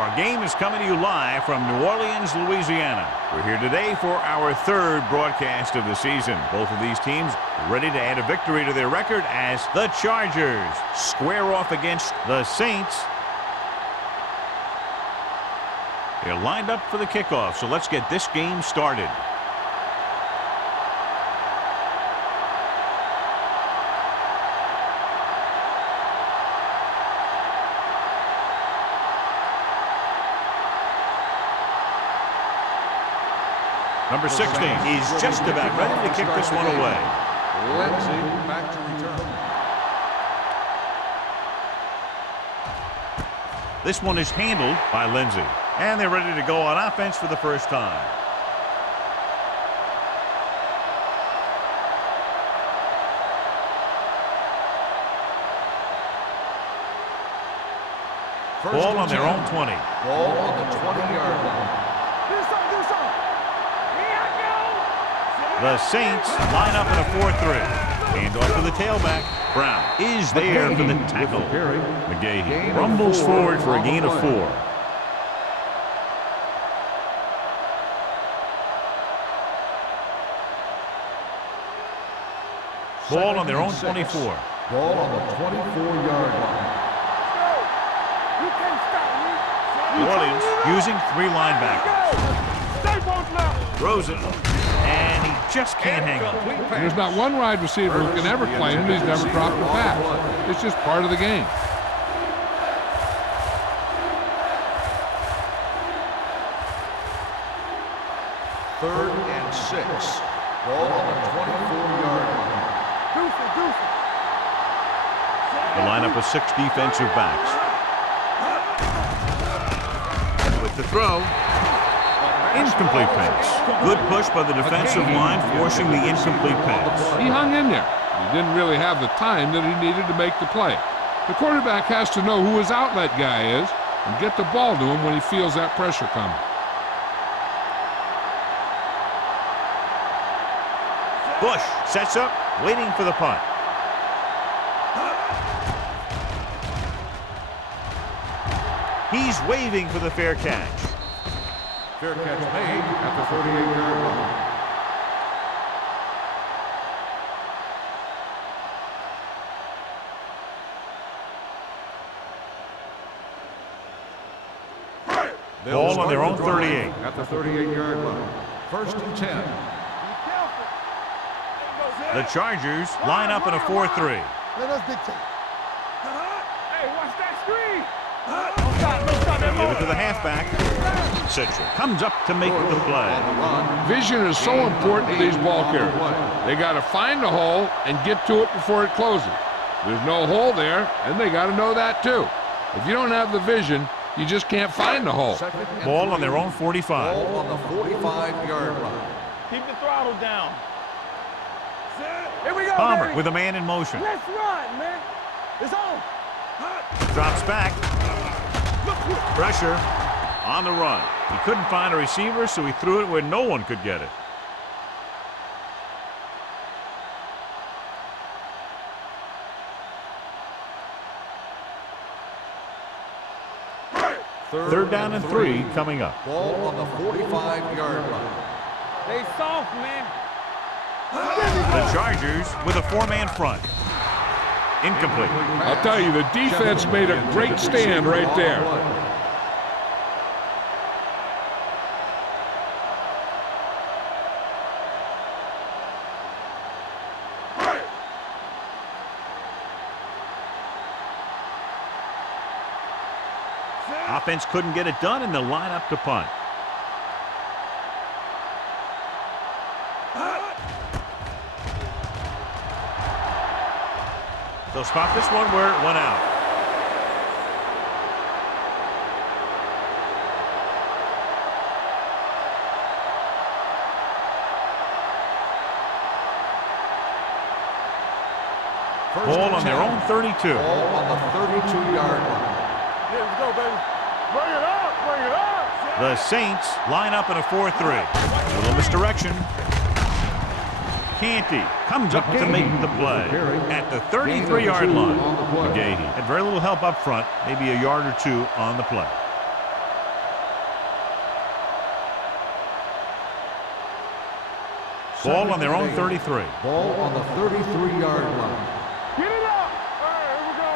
Our game is coming to you live from New Orleans, Louisiana. We're here today for our third broadcast of the season. Both of these teams ready to add a victory to their record as the Chargers square off against the Saints. They're lined up for the kickoff, so let's get this game started. Number 16 is just about ready to kick this one away. Lindsay back to return. This one is handled by Lindsay. And they're ready to go on offense for the first time. Ball on their own 20. Ball on the 20-yard line. The Saints line up in a 4-3. Hand off to the tailback. Brown is there for the tackle. McGahee rumbles forward for a gain of 4. Ball on their own 24. Ball on the 24-yard line. New Orleans using 3 linebackers. Throws it. And he just can't hang on. There's not one wide receiver who can ever claim that he's never dropped a pass. It's just part of the game. Third and 6. Ball on the 24-yard line. The lineup of 6 defensive backs. With the throw. Incomplete pass. Good push by the defensive line, forcing the incomplete pass. He hung in there. He didn't really have the time that he needed to make the play. The quarterback has to know who his outlet guy is and get the ball to him when he feels that pressure coming. Bush sets up, waiting for the punt. He's waving for the fair catch. Fair catch made at the 38-yard line. Ball on their own 38. At the 38-yard line. First and 10. The Chargers line up in a 4-3. Let us dictate. Hey, watch that screen. Give it to the halfback. Citron comes up to make the play. Vision is so important to these ball carriers. They got to find the hole and get to it before it closes. There's no hole there, and they got to know that too. If you don't have the vision, you just can't find the hole. Ball on their own 45. Ball on the 45-yard line. Keep the throttle down. Here we go, Palmer baby. with a man in motion. Let's run, man. It's on. Drops back. Pressure on the run. He couldn't find a receiver, so he threw it where no one could get it. Third down and 3 coming up. Ball on the 45-yard line. They soft, man. The Chargers with a 4-man front. Incomplete. I'll tell you, the defense made a great stand right there. Offense couldn't get it done, and they'll line up to punt. They'll spot this one where it went out. Ball on their own 32. Ball on the 32-yard line. Let's go, baby. Bring it up. Bring it up. The Saints line up in a 4-3. A little misdirection. Canty comes up to make the play at the 33-yard line. McGahee had very little help up front, maybe a yard or two on the play. Ball on their own 33. Ball on the 33-yard line. Get it up. All right, here we go.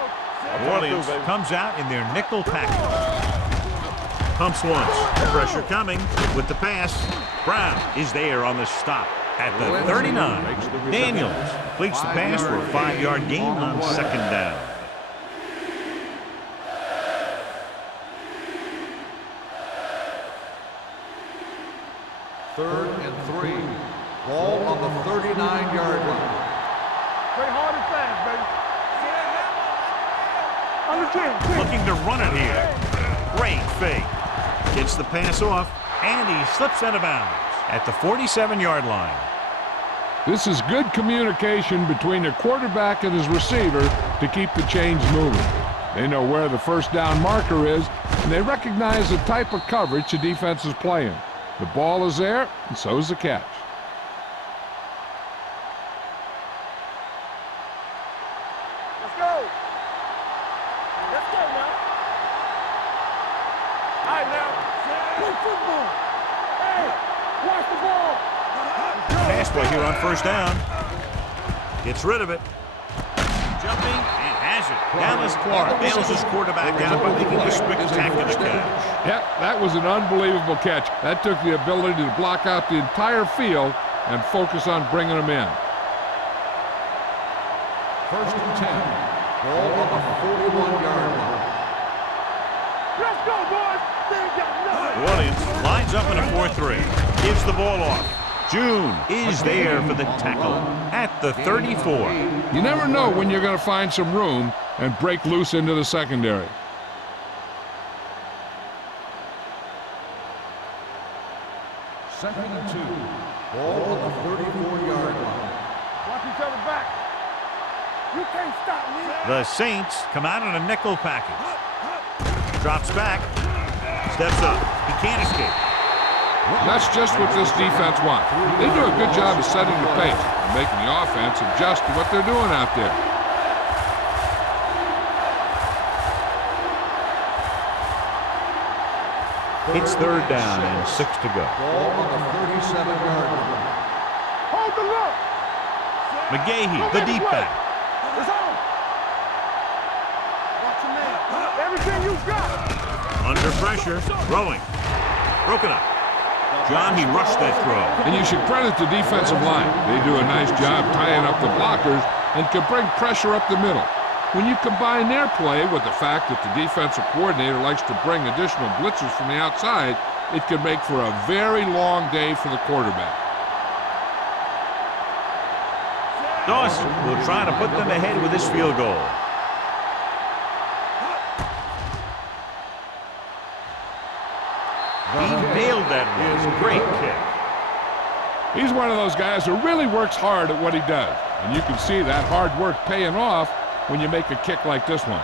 New Orleans comes out in their nickel package. Pumps once. Pressure coming with the pass. Brown is there on the stop at the 39. Daniels completes the pass for a 5-yard gain on second down. Third and 3. Ball on the 39-yard line. Play hard and fast, baby. On the 10. Looking to run it here. Great fake. Gets the pass off, and he slips out of bounds at the 47-yard line. This is good communication between the quarterback and his receiver to keep the chains moving. They know where the first down marker is, and they recognize the type of coverage the defense is playing. The ball is there, and so is the catch. Let's go. Let's go now. All right, now. Play football. Hey, watch the ball. Pass play here on first down. Gets rid of it. Jumping and has it. Dallas Clark bails his quarterback out by making a spectacular catch. Yep, that was an unbelievable catch. That took the ability to block out the entire field and focus on bringing them in. First and 10. Ball on the 41-yard line. Let's go, boys. They ain't got nothing. New Orleans lines up in a 4-3. Gives the ball off. June is there for the tackle at the 34. You never know when you're going to find some room and break loose into the secondary. Second and 2. Ball on the 34-yard line. Watch each other back. You can't stop me. The Saints come out in a nickel package. Drops back. Steps up. He can't escape. That's just what this defense wants. They do a good job of setting the pace and making the offense adjust to what they're doing out there. It's third down and 6 to go. Ball on the 37-yard line. Hold the look. McGahee, the deep back. It's on. Watch your man. Everything you got. Under pressure. Throwing. Broken up. John, he rushed that throw. And you should credit the defensive line. They do a nice job tying up the blockers and can bring pressure up the middle. When you combine their play with the fact that the defensive coordinator likes to bring additional blitzers from the outside, it can make for a very long day for the quarterback. Dawson will try to put them ahead with this field goal. He nailed that one. Great kick. He's one of those guys who really works hard at what he does. And you can see that hard work paying off when you make a kick like this one.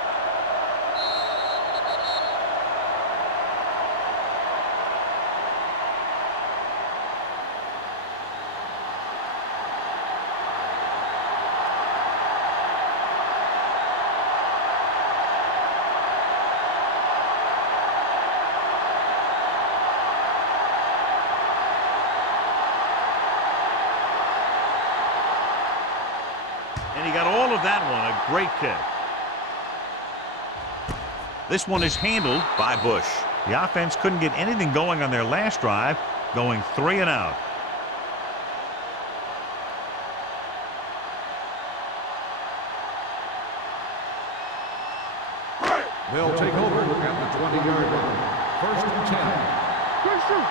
And he got all of that one. A great kick. This one is handled by Bush. The offense couldn't get anything going on their last drive, going 3 and out. They'll take over at the 20-yard line. First and 10. Good shoot.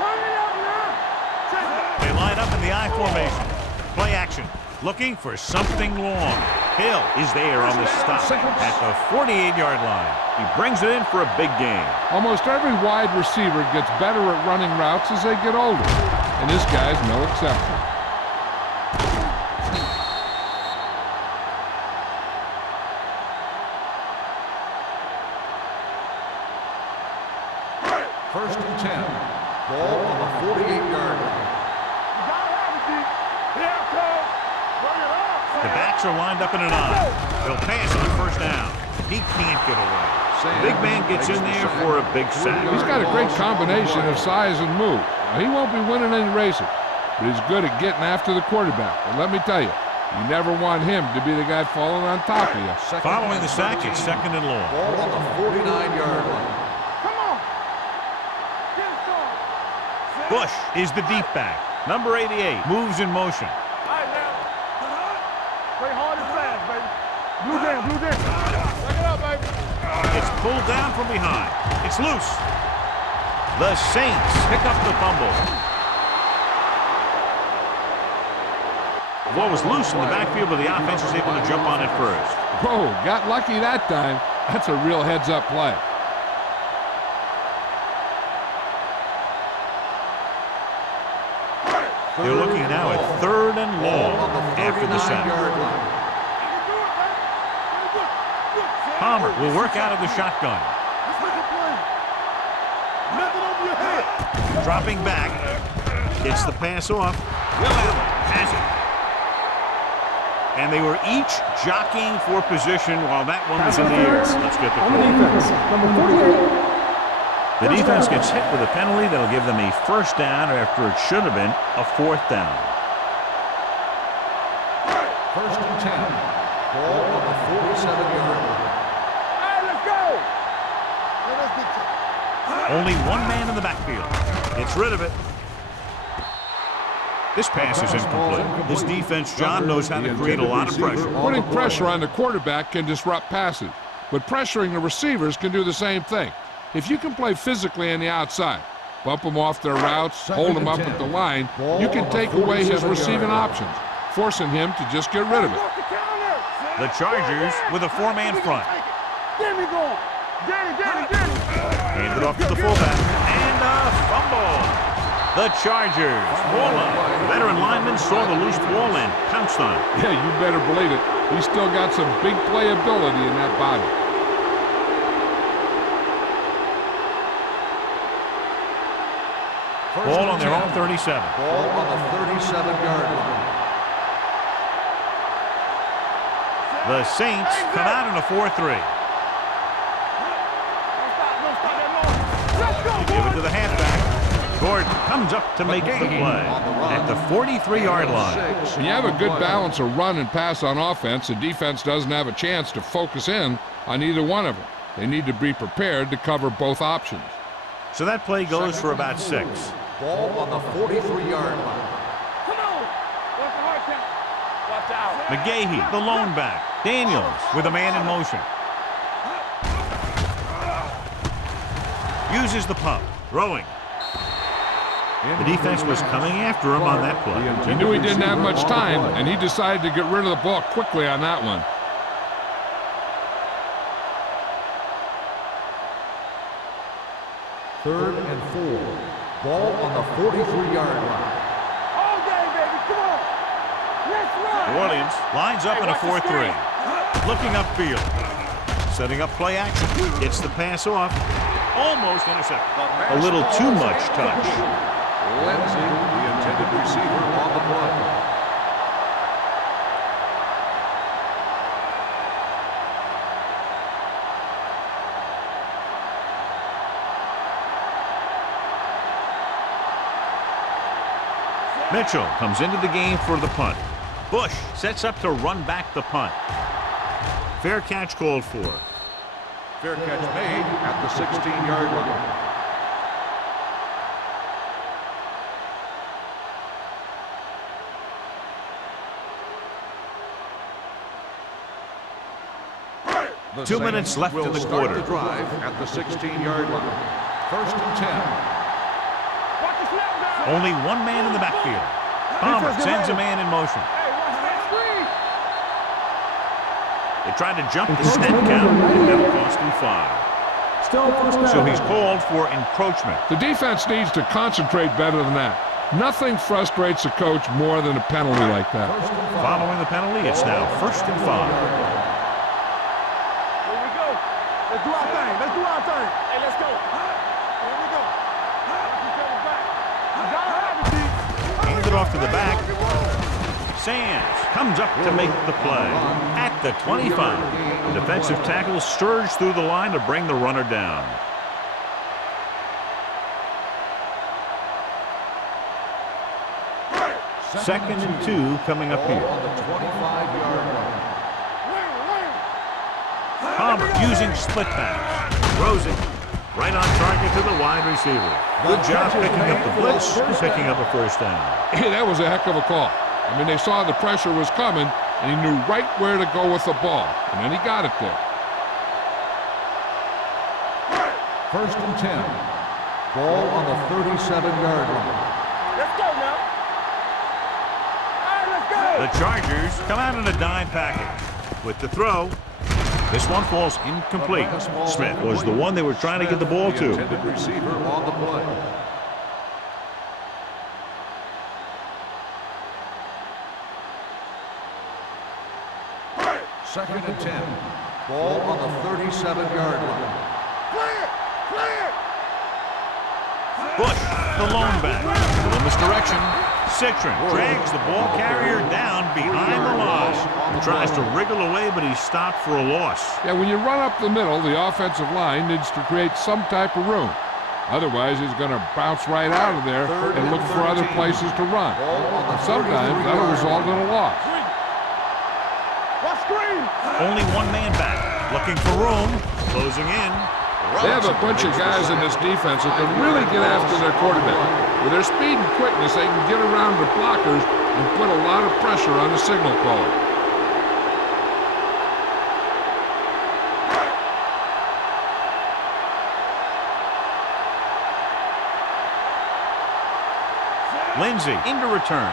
Turn it up now. They line up in the I formation. Play action. Looking for something long. Hill is there on the stop at the 48-yard line. He brings it in for a big gain. Almost every wide receiver gets better at running routes as they get older, and this guy's no exception. First and 10. Ball on the 48-yard line. You gotta have it, D. Here it comes. Bring it up. The backs are lined up in an I. They'll pass on first down. He can't get away. Big man gets in there for a big sack. He's got a great combination of size and move. Now, he won't be winning any races, but he's good at getting after the quarterback. And let me tell you, you never want him to be the guy falling on top of you. Following the sack, it's 2nd and long. Ball on the 49-yard line. Come on. Get it started. Bush is the deep back. Number 88 moves in motion. All right, now. Play hard and fast, baby. Blue down, blue down. Check it out, baby. It's pulled down from behind. It's loose. The Saints pick up the fumble. The ball was loose in the backfield, but the offense was able to jump on it first. Whoa, got lucky that time. That's a real heads-up play. They're looking now at 3rd and long after the sack. Palmer will work out of the shotgun. Dropping back. Gets the pass off. Will Allen has it. And they were each jockeying for position while that one was in the air. Let's get the On the call. defense, number 48. The defense gets hit with a penalty that'll give them a 1st down after it should have been a 4th down. 1st and 10. Ball on the 47-yard line. Hey, let's go. Only one man in the backfield. Gets rid of it. This pass is incomplete. This defense, John, knows how to create a lot of pressure. Putting pressure on the quarterback can disrupt passes, but pressuring the receivers can do the same thing. If you can play physically on the outside, bump them off their routes, hold them up at the line, you can take away his receiving options, forcing him to just get rid of it. The Chargers with a 4-man front. Get me going. Get it. Handed off to the fullback. And a fumble. The Chargers. Moreland, the veteran lineman, saw the loose ball and pounced on it. Yeah, you better believe it. He's still got some big playability in that body. Ball on their own 37. Ball on the 37-yard line. The Saints come out in a 4-3. They give it to the halfback. Gordon comes up to make the play at the 43-yard line. When you have a good balance of run and pass on offense, the defense doesn't have a chance to focus in on either one of them. They need to be prepared to cover both options. So that play goes for about 6. Ball on the 43-yard line. Come on. What's the hard count? Watch out. McGahee, the lone back. Daniels with a man in motion. Uses the pump. Throwing. The defense was coming after him on that play. He knew he didn't have much time, and he decided to get rid of the ball quickly on that one. Third and 4. Ball on the 43-yard line. All day, baby. Come on. Let's run. New Orleans lines up in a 4-3. Looking upfield. Setting up play action. Gets the pass off. Almost intercepted. A little too much touch. Lindsey, the intended receiver, on the play. Mitchell comes into the game for the punt. Bush sets up to run back the punt. Fair catch called for. Fair catch made at the 16-yard line. The 2 minutes left in the start quarter. the drive at the 16-yard line. 1st and 10. Watch the snap down. Only one man in the backfield. Palmer sends a man in motion. Hey, watch that screen. They tried to jump the snap count, and that'll cost him 5. Still 1st down. So he's called for encroachment. The defense needs to concentrate better than that. Nothing frustrates a coach more than a penalty like that. Following the penalty, it's now 1st and 5. Here we go. Let's do our thing. Let's do our thing. Hey, let's go. Here we go. Each other back. You gotta have it, D. Handed off to the back. Sands comes up to make the play at the 25. The defensive tackle surged through the line to bring the runner down. 2nd and 2 coming up Ball here. on the 25-yard line. Palmer using split pass. Throws it right on target to the wide receiver. Good job picking up the blitz and picking up a first down. Hey, that was a heck of a call. I mean, they saw the pressure was coming, and he knew right where to go with the ball. And then he got it there. 1st and 10. Ball on the 37-yard line. Let's go now. All right, let's go. The Chargers come out in a dime package. With the throw, this one falls incomplete. Smith was the one they were trying to get the ball to. Intended receiver on the play. Second and 10. Ball on the 37-yard line. Clear, clear. Bush, the lone back. Little misdirection. Citron drags the ball carrier down behind the line. Tries to wriggle away, but he's stopped for a loss. Yeah, when you run up the middle, the offensive line needs to create some type of room. Otherwise, he's going to bounce right out of there and look for other places to run. And sometimes that'll result in a loss. What screen? Only one man back. Looking for room. Closing in. They have a bunch of guys in this defense that can really get after their quarterback. With their speed and quickness, they can get around the blockers and put a lot of pressure on the signal caller. Lindsey into return.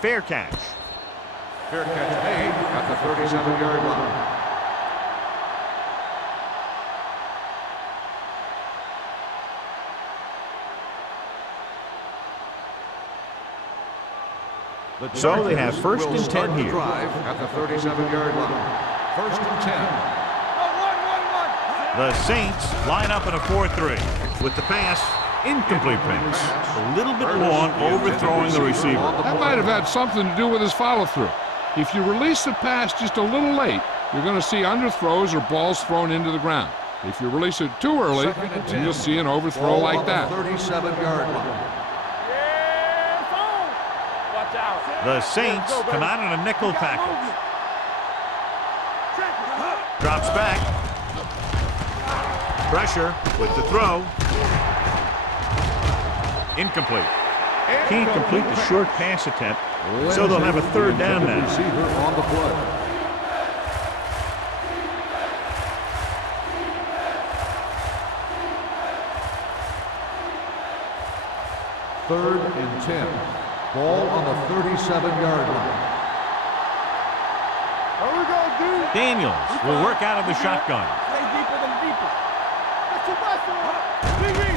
Fair catch. Fair catch made at the 37-yard line. So they have 1st and 10 here. Drive at the 37-yard line. 1st and 10. The Saints line up in a 4-3. With the pass, incomplete pass. A little bit long, overthrowing the receiver. That might have had something to do with his follow-through. If you release the pass just a little late, you're going to see underthrows or balls thrown into the ground. If you release it too early, then you'll see an overthrow like that. 37-yard line. Yeah, it's on. Watch out. The Saints come out in a nickel package. Drops back. Pressure with the throw. Incomplete. Can't complete the short pass attempt, so they'll have a 3rd down now. Receiver on the play. Third and 10. Ball on the 37-yard line. Here we go, dude. Daniels will work out of the shotgun. Stay deeper than deeper.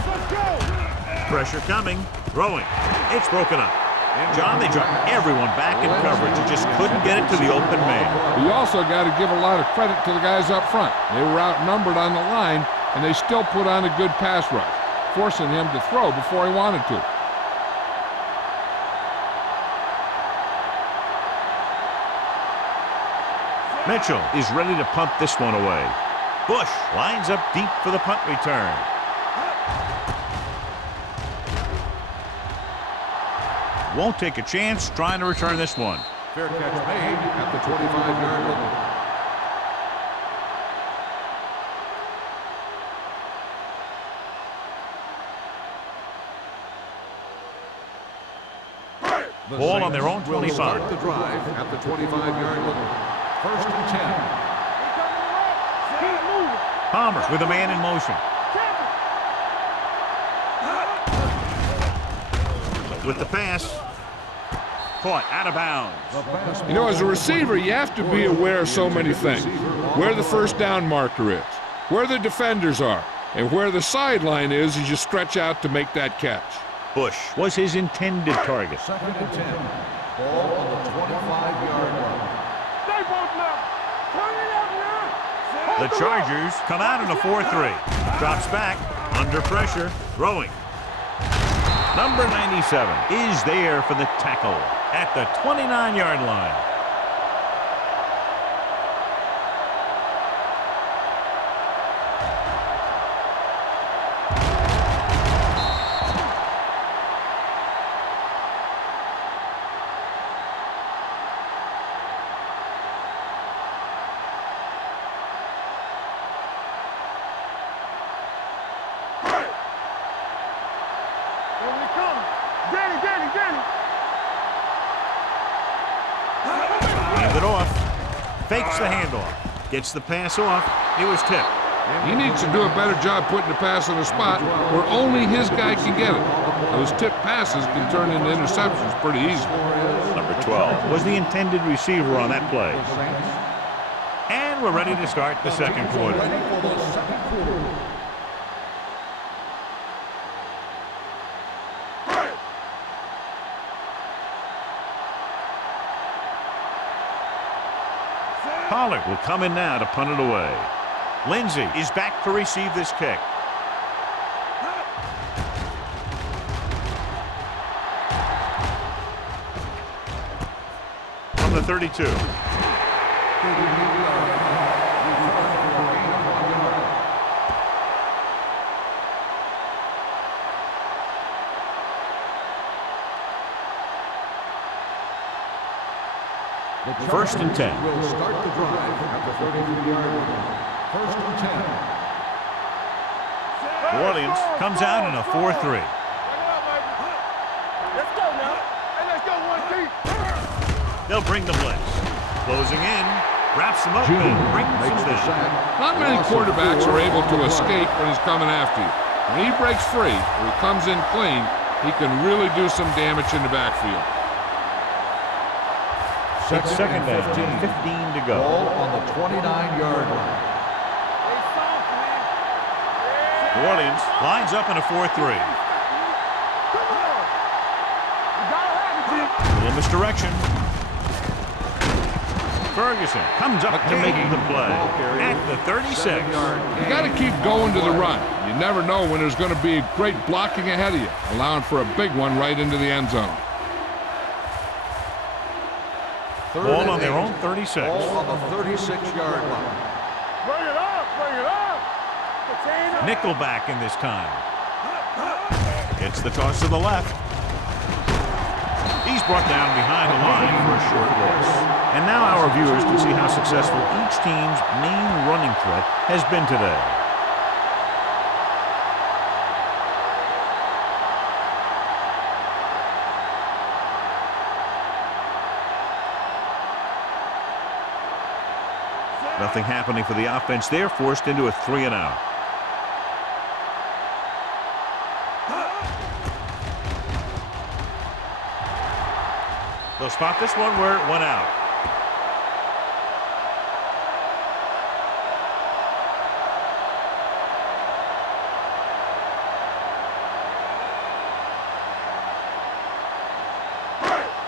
Let's go. Pressure coming. Throwing. It's broken up. John, they dropped everyone back in coverage. He just couldn't get it to the open man. You also got to give a lot of credit to the guys up front. They were outnumbered on the line, and they still put on a good pass rush, forcing him to throw before he wanted to. Mitchell is ready to punt this one away. Bush lines up deep for the punt return. Won't take a chance trying to return this one. Fair catch made at the 25-yard line. Ball on their own 25. Will start the drive at the 25-yard line. 1st and 10. Palmer with a man in motion. With the pass. Caught out of bounds. You know, as a receiver, you have to be aware of so many things. Where the 1st down marker is, where the defenders are, and where the sideline is as you stretch out to make that catch. Bush was his intended target. 2nd and 10. Ball on the 25-yard line. Stay both now. Turn it up now. The Chargers come out in a 4-3. Drops back, under pressure, throwing. Number 97 is there for the tackle at the 29-yard line. it off. Fakes the handoff. Gets the pass off. It was tipped. He needs to do a better job putting the pass in a spot where only his guy can get it. Those tipped passes can turn into interceptions pretty easily. Number 12 was the intended receiver on that play. And we're ready to start the second quarter. Pollard will come in now to punt it away. Lindsey is back to receive this kick. From the 32. First and 10. Will start the drive at the 33-yard line. First and 10. New Orleans comes out in a 4-3. Let's go now. Hey, let's go, 1-2. They'll bring the blitz. Closing in. Wraps them up and brings them down. Not many quarterbacks are able to escape when he's coming after you. When he breaks free or he comes in clean, he can really do some damage in the backfield. It's second down, 15 to go. Ball on the 29-yard line. New Orleans lines up in a 4-3. Little misdirection. Ferguson comes up to make the play at the 36. You got to keep going to the run. You never know when there's going to be great blocking ahead of you, allowing for a big one right into the end zone. Ball on their own 36. Ball on the 36-yard line. Bring it up, bring it up. Nickelback in this time. It's the toss to the left. He's brought down behind the line for a short loss. And now our viewers can see how successful each team's main running threat has been today. Nothing happening for the offense there, forced into a 3-and-out. They'll spot this one where it went out.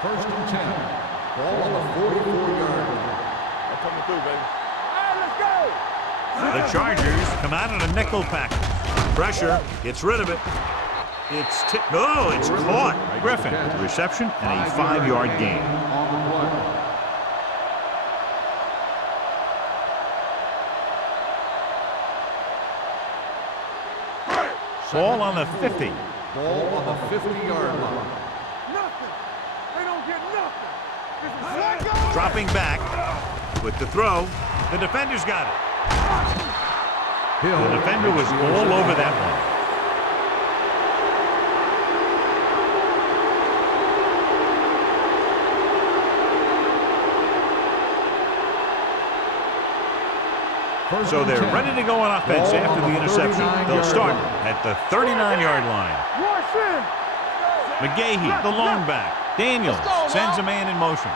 First and 10. Ball on the 44-yard line. I'm coming through, baby. Let's go. The Chargers come out in a nickel package. Pressure, gets rid of it. It's tipped. No, it's caught. Griffin, reception and a 5-yard gain. Ball on the 50. Ball on the 50-yard line. Nothing. They don't get nothing. This is Flacco. Dropping back with the throw. The defender's got it. The defender was all over that one. So they're ready to go on offense after the interception. They'll start at the 39-yard line. McGahee, the lone back. Daniels sends a man in motion.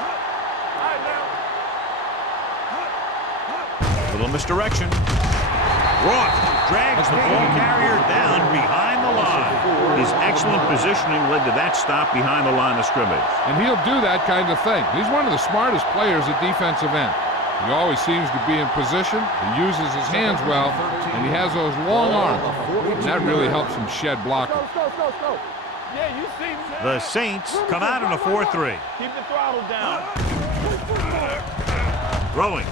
Little misdirection. Roth drags the ball carrier down behind the line. His excellent positioning led to that stop behind the line of scrimmage. And he'll do that kind of thing. He's one of the smartest players at defensive end. He always seems to be in position, he uses his hands well, and he has those long arms. And that really helps him shed blocking. Yeah, you see me. The Saints come out in a 4-3. Keep the throttle down. Throwing.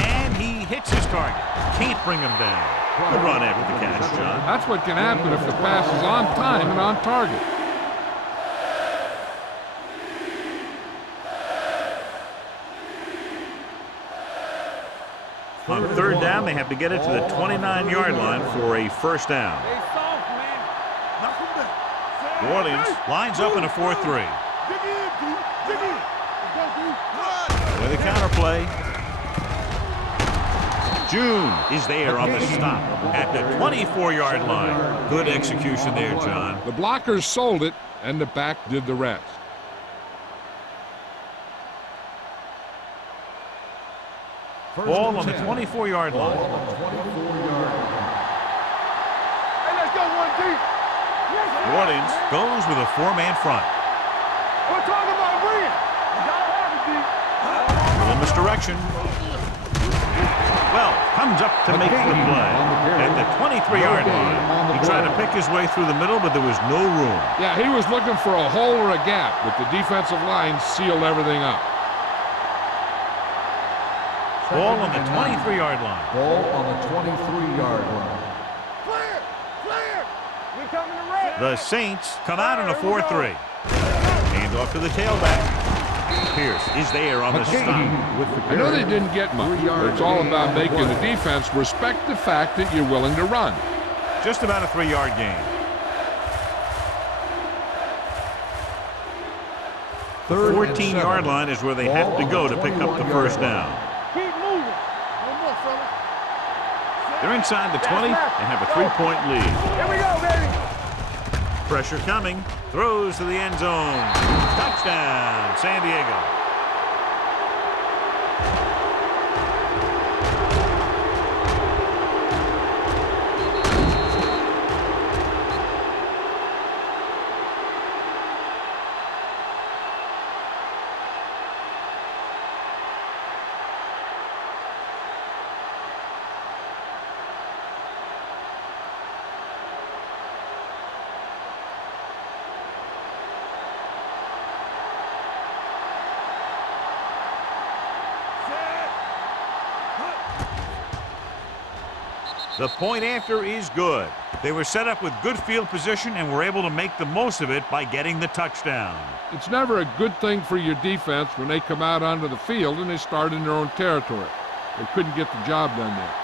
And he hits his target. Can't bring him down. Good run after the catch, John. That's what can happen if the pass is on time and on target. On third down, they have to get it to the 29-yard line for a first down. Stay soft, man. Knock him back. New Orleans lines up in a 4-3. Dig in, D. Dig in. Let's go, D. With the count counter play. June is there on the stop at the 24-yard line. Good execution there, John. The blockers sold it, and the back did the rest. Ball on the 24-yard line. Hey, let's go, 1 deep. New Orleans goes with a 4-man front. We're talking about bringing. You gotta have it, D. Little misdirection. Well, comes up to make the play at the 23-yard line. He tried to pick his way through the middle, but there was no room. Yeah, he was looking for a hole or a gap, but the defensive line sealed everything up. Ball on the 23-yard line. Ball on the 23-yard line. Clear! Clear! We coming to red. The Saints come out in a 4-3. Hand off to the tailback. Pierce is there on the stop. I know they didn't get much, but it's all about making the defense respect the fact that you're willing to run. Just about a 3-yard gain. The 14-yard line is where they have to go to pick up the first down. Keep moving. One more, fella. They're inside the 20 and have a 3-point lead. Here we go, baby. Pressure coming. Throws to the end zone. Touchdown, San Diego. The point after is good. They were set up with good field position and were able to make the most of it by getting the touchdown. It's never a good thing for your defense when they come out onto the field and they start in their own territory. They couldn't get the job done there.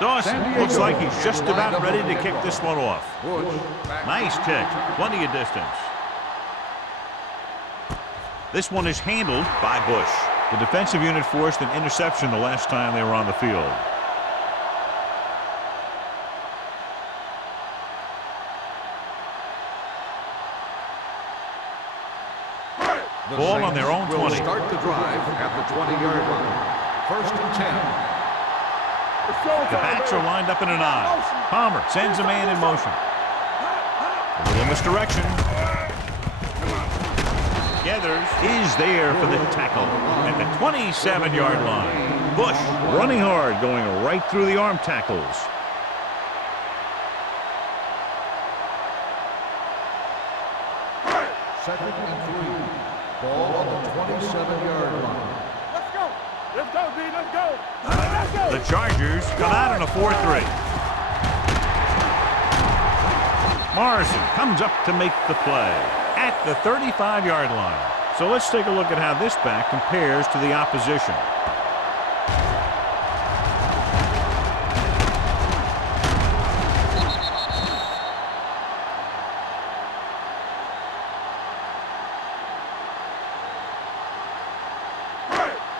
Dawson looks like he's just about ready to kick this one off. Nice kick, plenty of distance. This one is handled by Bush. The defensive unit forced an interception the last time they were on the field. Ball on their own 20. Will start the drive at the 20-yard line. 1st and 10. The backs are lined up in an I. Palmer sends a man in motion. A little misdirection. Gathers is there for the tackle at the 27-yard line. Bush running hard, going right through the arm tackles. Second and 3. Ball on the 27-yard line. Let's go. Let's go, D. Let's go. Let's go. The Chargers come out in a 4-3. Morrison comes up to make the play at the 35-yard line. So let's take a look at how this back compares to the opposition.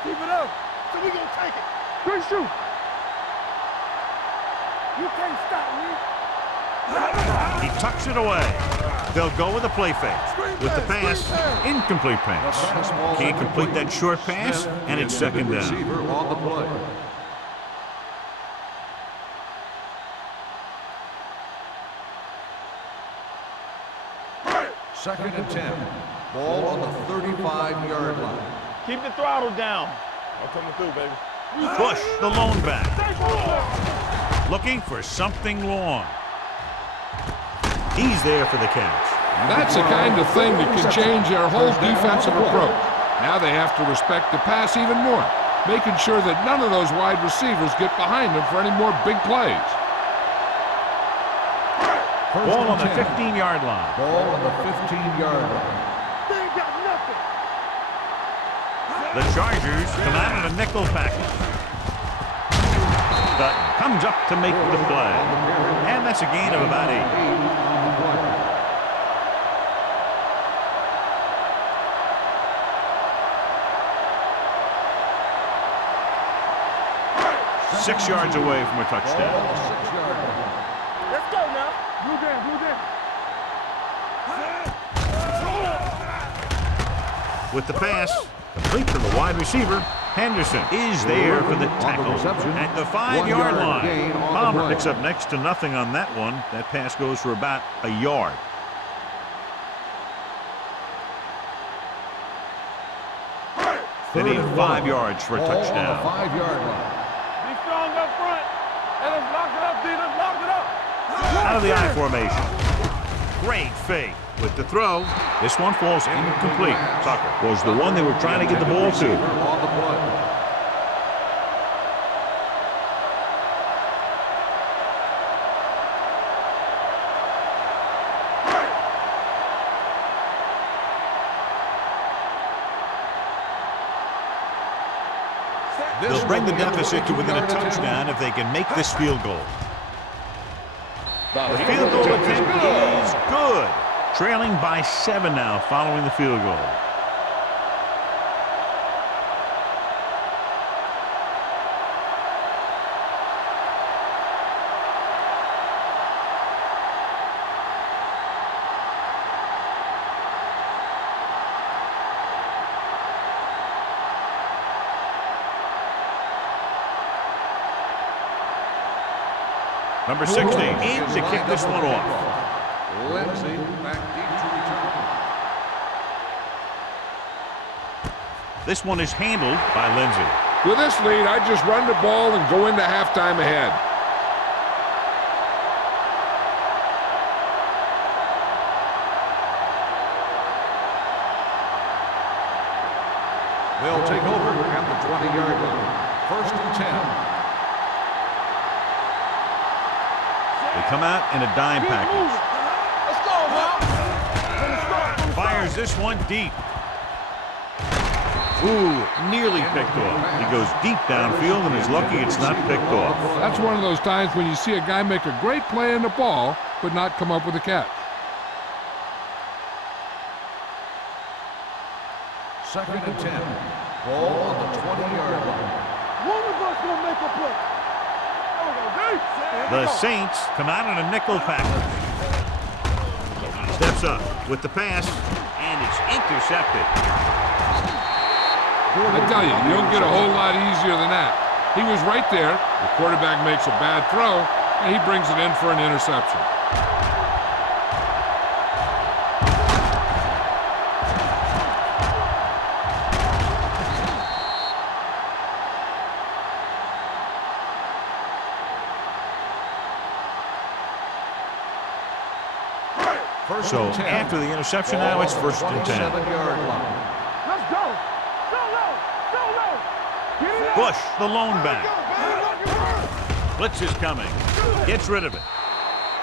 Keep it up. So we gonna take it. Good shoot. You can't stop me. He tucks it away. They'll go with a play fake. With the pass, incomplete pass. Can't complete that short pass, and it's second down. Receiver on the play. Second and 10. Ball on the 35-yard line. Keep the throttle down. I'm coming through, baby. Bush, the lone back, looking for something long. He's there for the catch. That's the kind of thing that can change their whole defensive approach. Now they have to respect the pass even more, making sure that none of those wide receivers get behind them for any more big plays. Ball on the 15-yard line. Ball on the 15-yard line. They ain't got nothing. The Chargers come out in a nickel package. Dutton comes up to make the play. And that's a gain of about 8. 6 yards away from a touchdown. Let's go now. Move in, move in. With the pass, complete to the wide receiver. Henderson is there for the tackle at the 5-yard line. Palmer picks up next to nothing on that one. That pass goes for about a yard. They need 5 yards for a touchdown. 5-yard line. Be strong up front. And let's lock it up, D. Let's lock it up. Out of the I formation. Great fake with the throw. This one falls incomplete. Tucker was the one they were trying to get the ball to. On the play. They'll bring the deficit to within a touchdown if they can make this field goal. The field goal attempt is good. Trailing by 7 now following the field goal. Number 16 in to kick this one off. Lindsay back deep to return. This one is handled by Lindsay. With this lead, I'd just run the ball and go into halftime ahead. They'll take over at the 20-yard line. 1st and 10. They come out in a dime package. Let's go, man. Fires this one deep. Ooh, nearly picked off. He goes deep downfield and is lucky it's not picked off. That's one of those times when you see a guy make a great play in the ball, but not come up with a catch. 2nd and 10. Ball on the 20-yard line. One of us gonna make a play. The Saints come out in a nickel package. Steps up with the pass, and it's intercepted. I tell you, you don't get a whole lot easier than that. He was right there. The quarterback makes a bad throw, and he brings it in for an interception. So after the interception, now it's 1st and 10. 27-yard line. Let's go. Solo. Solo. Get it out. Bush, the lone back. Blitz is coming. Gets rid of it.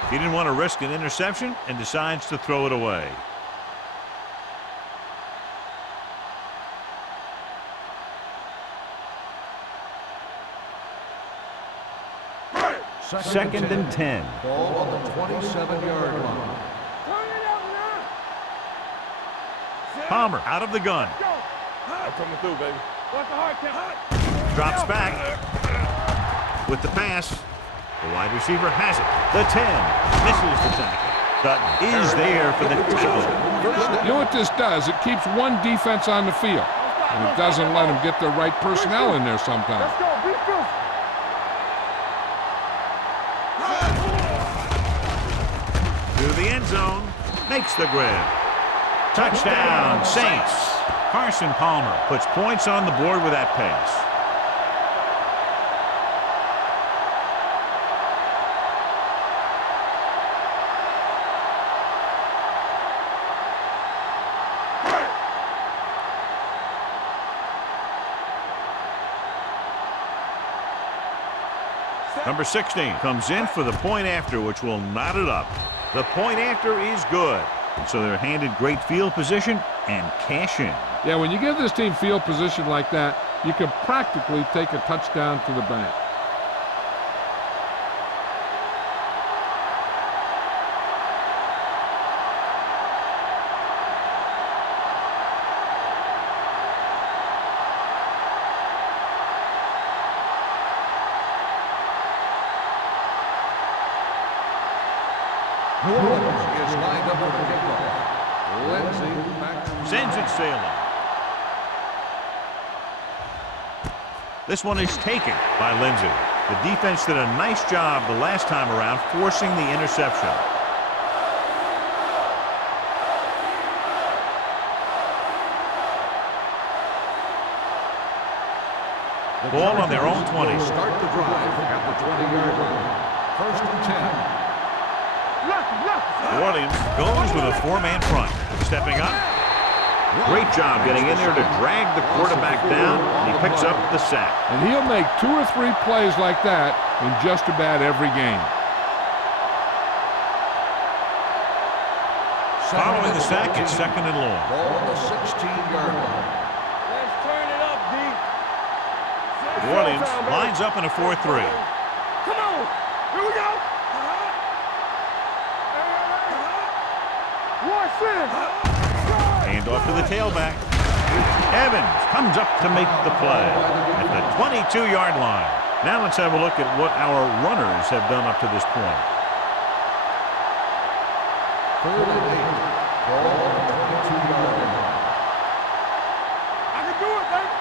He didn't want to risk an interception and decides to throw it away. Second and 10. Ball on the 27-yard line. Palmer out of the gun. I'm coming through, baby. Watch the hard count. Drops back. With the pass. The wide receiver has it. The 10. Misses the tackle. Dutton is there for the tackle. You know what this does? It keeps one defense on the field, and it doesn't let them get the right personnel in there sometimes. Let's go. Be fierce. To the end zone. Makes the grab. Touchdown, Saints. Carson Palmer puts points on the board with that pass. Number 16 comes in for the point after, which will knot it up. The point after is good. And so they're handed great field position and cash in. Yeah, when you give this team field position like that, you can practically take a touchdown to the bank. New Orleans is lined up for the kickoff. Lindsey back. Sends it sailing. This one is taken by Lindsey. The defense did a nice job the last time around forcing the interception. Ball on their own 20. Start the drive at the 20-yard line. 1st and 10. New Orleans goes with a four-man front. Stepping up. Great job getting in there to drag the quarterback down, and he picks up the sack. And he'll make 2 or 3 plays like that in just about every game. Following the sack, it's 2nd and long. Ball on the 16-yard line. Let's turn it up, D. New Orleans lines up in a 4-3. Come on. Here we go. Watch this. Hand off to the tailback. Evans comes up to make the play at the 22-yard line. Now let's have a look at what our runners have done up to this point. 3rd and 8. Ball on the 22-yard line. I can do it, baby.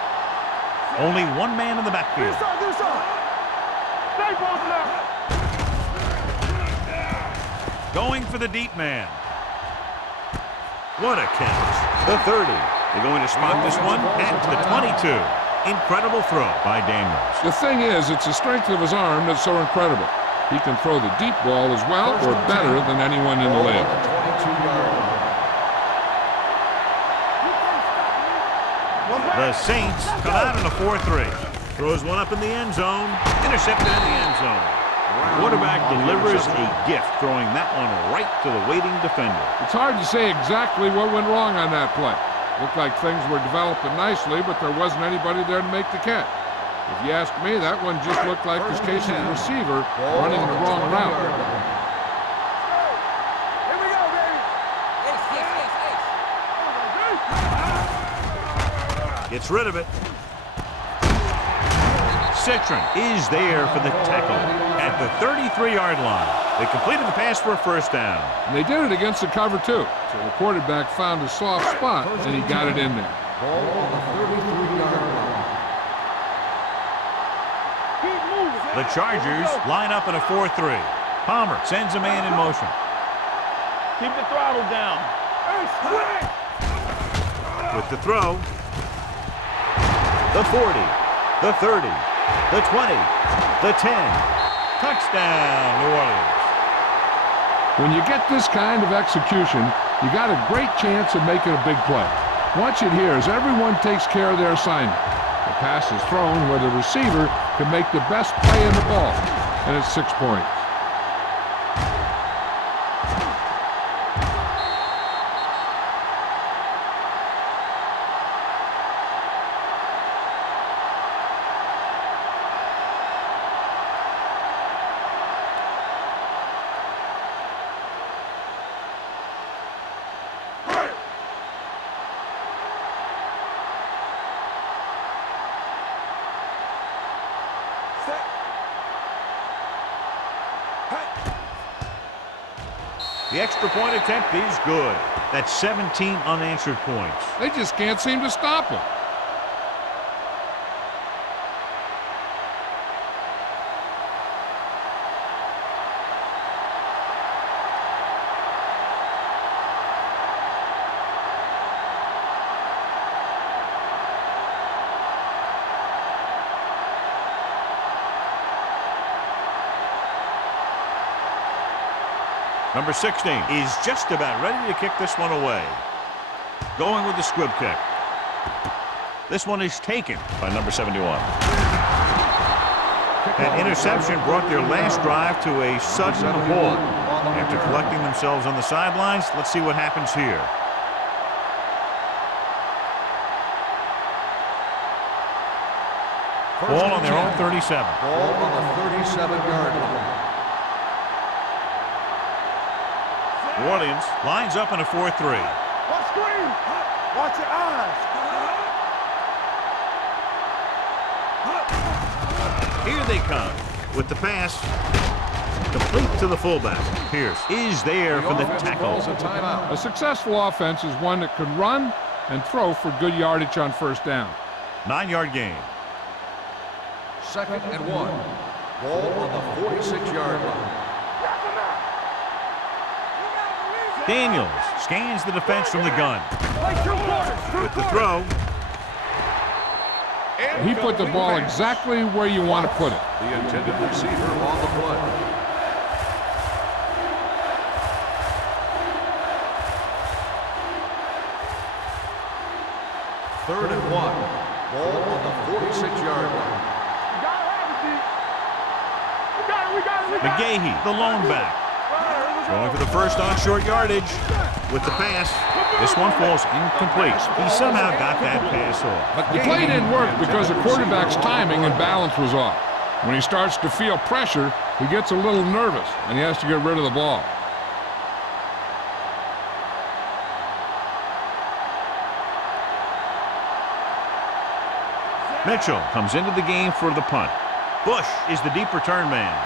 Only one man in the backfield. This side. Stay posted up. Going for the deep man. What a catch. The 30. They're going to spot this one at the 22. Incredible throw by Daniels. The thing is, it's the strength of his arm that's so incredible. He can throw the deep ball as well or better than anyone in the league. 22-yard line. The Saints come out in a 4-3. Throws one up in the end zone. Intercepted in the end zone. The quarterback delivers a gift, throwing that one right to the waiting defender. It's hard to say exactly what went wrong on that play. Looked like things were developing nicely, but there wasn't anybody there to make the catch. If you ask me, that one just looked like this Casey's receiver running the wrong route. Here we go, baby. Gets rid of it. Citron is there for the tackle at the 33-yard line. They completed the pass for a 1st down. And they did it against the cover, too. So the quarterback found a soft spot, and he got it in there. Ball on the 33-yard line. Keep moving. The Chargers line up in a 4-3. Palmer sends a man in motion. Keep the throttle down. Hey, swing. With the throw. The 40. The 30. The 20. The 10. Touchdown, New Orleans. When you get this kind of execution, you got a great chance of making a big play. Watch it here as everyone takes care of their assignment. The pass is thrown where the receiver can make the best play in the ball, and it's 6 points. The extra point attempt is good. That's 17 unanswered points. They just can't seem to stop him. Number 16 is just about ready to kick this one away. Going with the squib kick. This one is taken by number 71. That interception brought their last drive to a sudden halt. After collecting themselves on the sidelines, let's see what happens here. Ball on their own 37. Ball on the 37-yard line. New Orleans lines up in a 4-3. Watch screen. Watch your eyes. Here they come with the pass. Complete to the fullback. Pierce is there for the tackle. A successful offense is one that could run and throw for good yardage on first down. 9-yard gain. 2nd and 1. Ball on the 46-yard line. Daniels scans the defense from the gun. With the throw. He put the ball exactly where you want to put it. The intended receiver on the play. Third and 1. Ball on the 46-yard line. McGahee, the lone back. Going for the first on short yardage with the pass. This one falls incomplete. He somehow got that pass off. The play didn't work because the quarterback's timing and balance was off. When he starts to feel pressure, he gets a little nervous, and he has to get rid of the ball. Mitchell comes into the game for the punt. Bush is the deep return man.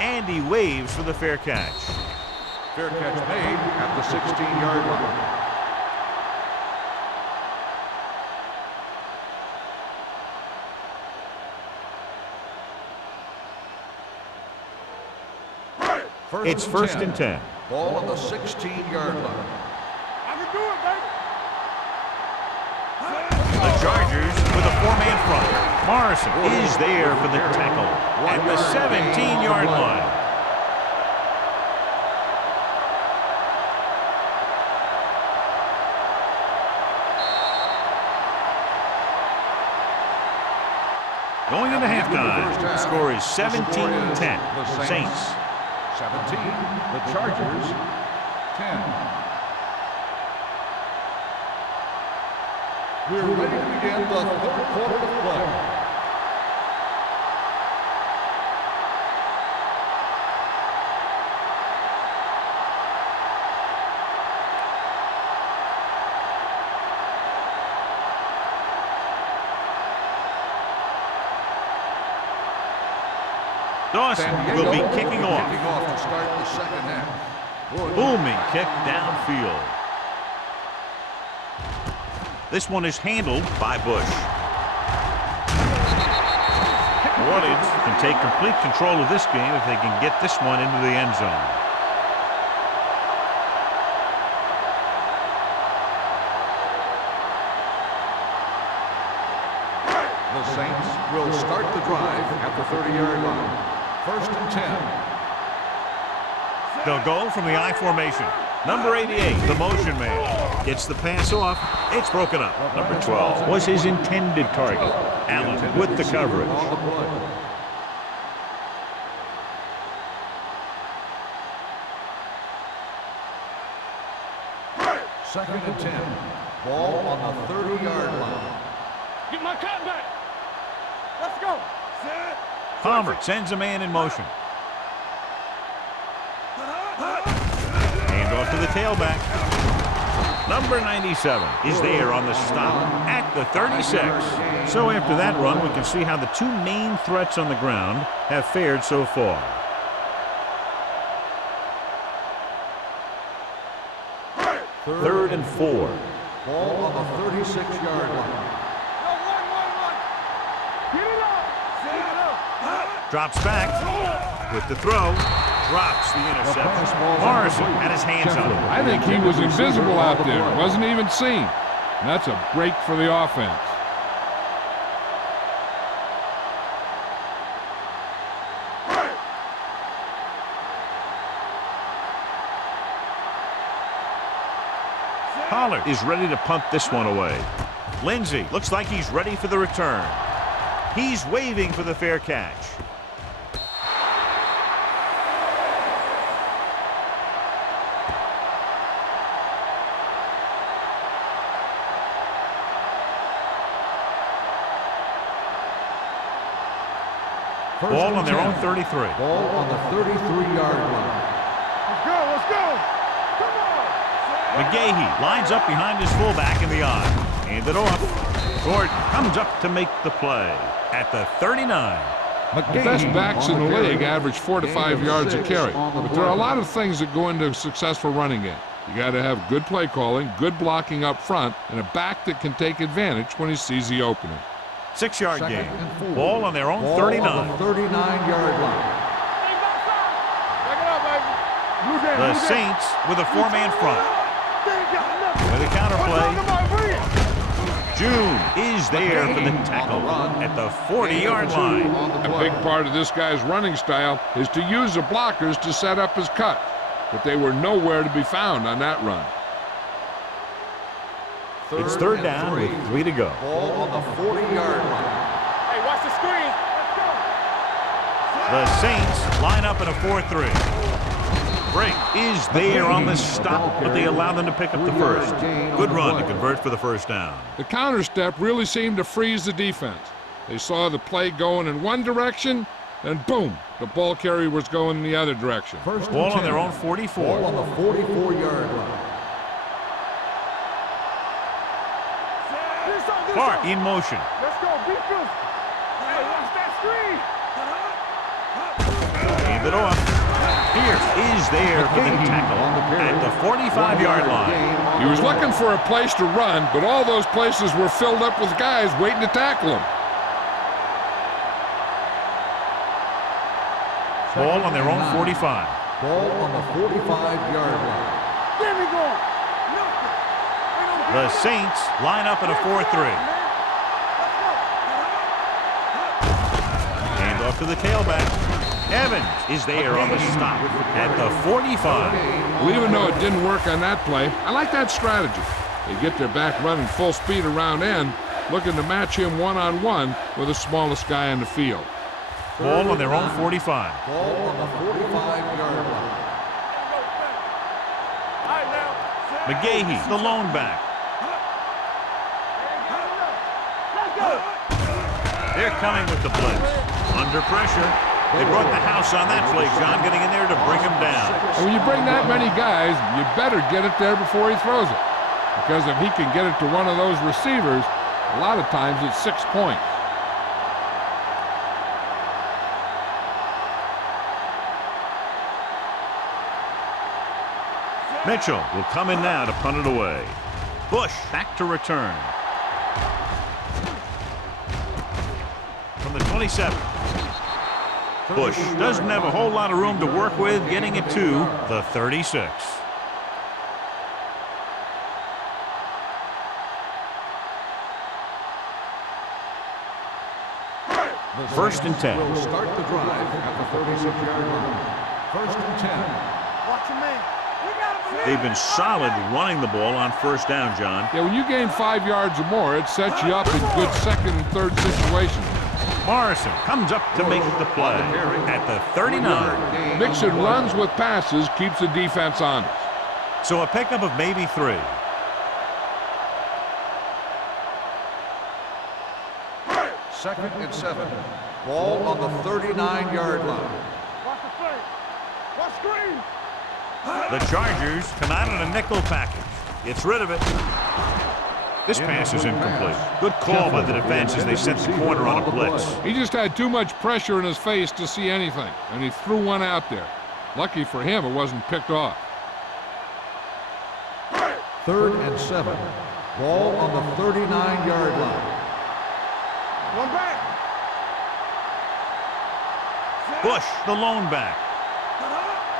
And he waves for the fair catch. Fair catch made at the 16-yard line. It's first and 10. Ball on the 16-yard line. I can do it, baby. The Chargers with a 4-man front. Morrison is there for the tackle at the 17-yard line. Going into halftime, the score is 17-10. Saints. 17, the Chargers, 10. We're ready to begin the third quarter of play. Dawson will be kicking off. Kicking off to start the second half. Booming kick downfield. This one is handled by Bush. New Orleans can take complete control of this game if they can get this one into the end zone. The Saints will start the drive at the 30-yard line. First and 10. They'll go from the I formation. Number 88, the motion man, gets the pass off. It's broken up. Number 12 was his intended target. Allen with the coverage. On the play. Second and 10. Ball on the 30-yard line. Get my cut back. Let's go. Palmer sends a man in motion. Hand off to the tailback. Number 97 is there on the stop at the 36. So after that run, we can see how the two main threats on the ground have fared so far. Third and 4. Ball on the 36-yard line. Drops back with the throw. Drops the interception. Morrison had his hands on it. I think he was invisible out there. Wasn't even seen. And that's a break for the offense. Pollard is ready to punt this one away. Lindsey looks like he's ready for the return. He's waving for the fair catch. Ball on their own 33. Ball on the 33-yard line. Let's go, let's go. Come on. McGahee lines up behind his fullback in the I. Hand it off. Gordon comes up to make the play at the 39. The best backs in the league average 4 to 5 yards a carry. But there are a lot of things that go into a successful running game. You got to have good play calling, good blocking up front, and a back that can take advantage when he sees the opening. 6-yard gain. Ball on their own 39. On the 39-yard line. The Saints with a 4-man front. With a counterplay. June is there for the tackle at the 40-yard line. A big part of this guy's running style is to use the blockers to set up his cut, but they were nowhere to be found on that run. It's third down with 3 to go. Ball on the 40-yard line. Hey, watch the screen. Let's go. The Saints line up in a 4-3. Break is there on the stop, but they allow them to pick up the first. Good run to convert for the first down. The counter step really seemed to freeze the defense. They saw the play going in one direction, and boom, the ball carrier was going in the other direction. Ball on their own 44. Ball on the 44-yard line. Clark in motion. Let's go, defense. Hey, watch that screen. Hand it off. Pierce is there for the tackle at the 45-yard line. He was looking for a place to run, but all those places were filled up with guys waiting to tackle him. Ball on their own 45. Ball on the 45-yard line. There we go. The Saints line up in a 4-3. Hand off to the tailback. Evans is there on the stop at the 45. Well, even though it didn't work on that play, I like that strategy. They get their back running full speed around end, looking to match him one-on-one with the smallest guy on the field. Ball on their own 45. Ball on the 45-yard line. McGahee, the lone back. They're coming with the blitz. Under pressure. They brought the house on that play, John, getting in there to bring him down. And when you bring that many guys, you better get it there before he throws it. Because if he can get it to one of those receivers, a lot of times it's 6 points. Mitchell will come in now to punt it away. Bush back to return. From the 27. Bush doesn't have a whole lot of room to work with, getting it to the 36. First and 10. Will start the drive at the 36-yard line. First and 10. Watch him, man. They've been solid running the ball on first down, John. Yeah, when you gain 5 yards or more, it sets you up in good second and third situations. Morrison comes up to make the play at the 39. Mixing runs with passes keeps the defense honest. So a pickup of maybe 3. Second and 7. Ball on the 39-yard line. Watch the play. Watch screen. The Chargers come out in a nickel package. Gets rid of it. This pass is incomplete. Good call by the defense as they sent the corner on a blitz. He just had too much pressure in his face to see anything, and he threw one out there. Lucky for him, it wasn't picked off. Third and 7. Ball on the 39-yard line. One back. Bush, the lone back.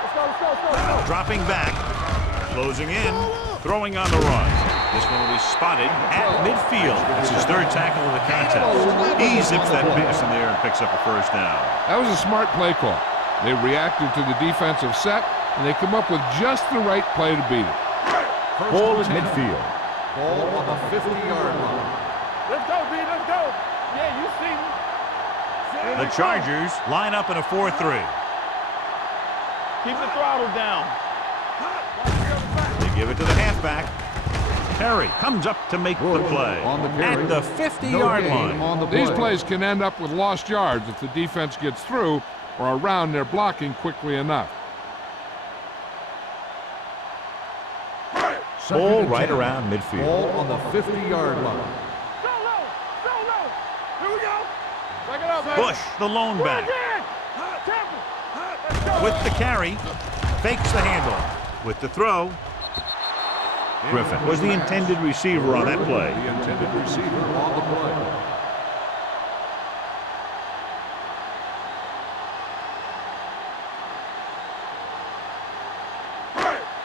Let's go. Dropping back. Closing in. Throwing on the run. This one will be spotted at midfield. It's his third tackle of the contest. He zips that pass in there and picks up a first down. That was a smart play call. They reacted to the defensive set, and they come up with just the right play to beat it. Ball is midfield. Ball on the 50-yard line. Let's go, B. Let's go. Yeah, you see me. The Chargers line up in a 4-3. Keep the throttle down. They give it to the halfback. Perry comes up to make the play at the 50-yard line. These plays can end up with lost yards if the defense gets through or around their blocking quickly enough. Ball right around midfield. Ball on the 50-yard line. Go low. Here we go. Back it up, baby. Bush, the lone back. Temple. Let's go. With the carry, fakes the handoff. With the throw, Griffin was the intended receiver on that play. The intended receiver on the play.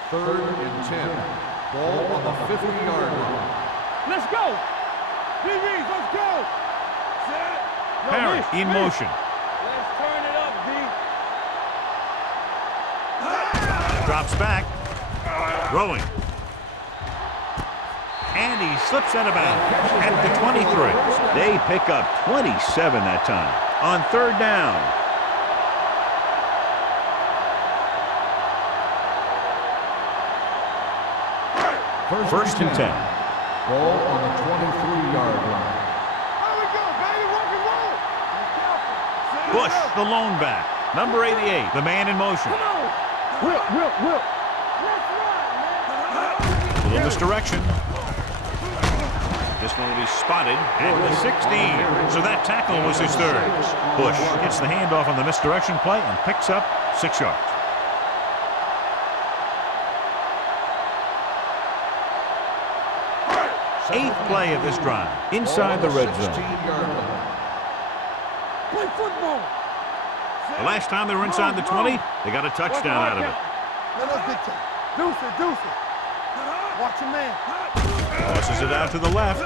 Third and 10. Ball on the 50-yard line. Let's go. DBs, let's go. Set. No, Perry miss, in miss. motion. Let's turn it up, D. Drops back. Throwing. And he slips out of bounds at the 23. They pick up 27 that time on third down. First and 10. Ball on the 23-yard line. Here we go, baby. Rock and roll. Set Bush, it up. the lone back. Number 88, the man in motion. Come on. Whip. Let's ride, man. Little misdirection. This one will be spotted at the 16. So that tackle was his third. Bush gets the handoff on the misdirection play and picks up 6 yards. Eighth play of this drive, inside the red zone. 16-yard line. Play football. The last time they were inside the 20, they got a touchdown out of it. Let us get you. Deuce it. Watch your man. Tosses it out to the left.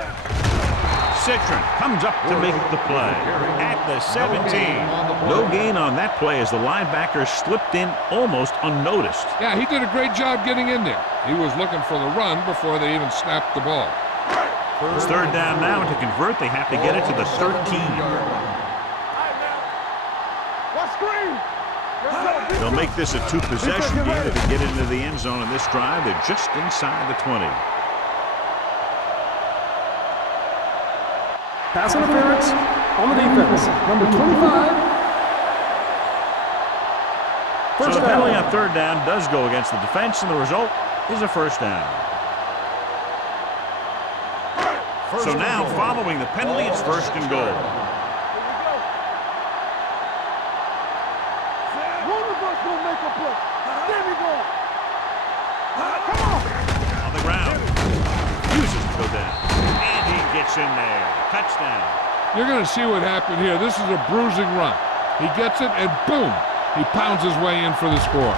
Citron comes up to make the play at the 17. No gain on that play as the linebacker slipped in almost unnoticed. Yeah, he did a great job getting in there. He was looking for the run before they even snapped the ball. It's third down now, and to convert, they have to get it to the 13. Watch screen. They'll make this a two-possession game if they get into the end zone in this drive. They're just inside the 20. Pass interference on the defense. Number 25. So the penalty on third down does go against the defense, and the result is a first down. So now, following the penalty, it's first and goal. One of us will make a play. There we go. Come on. On the ground. Uses to go down. And he gets in there. Touchdown. You're going to see what happened here. This is a bruising run. He gets it, and boom, he pounds his way in for the score.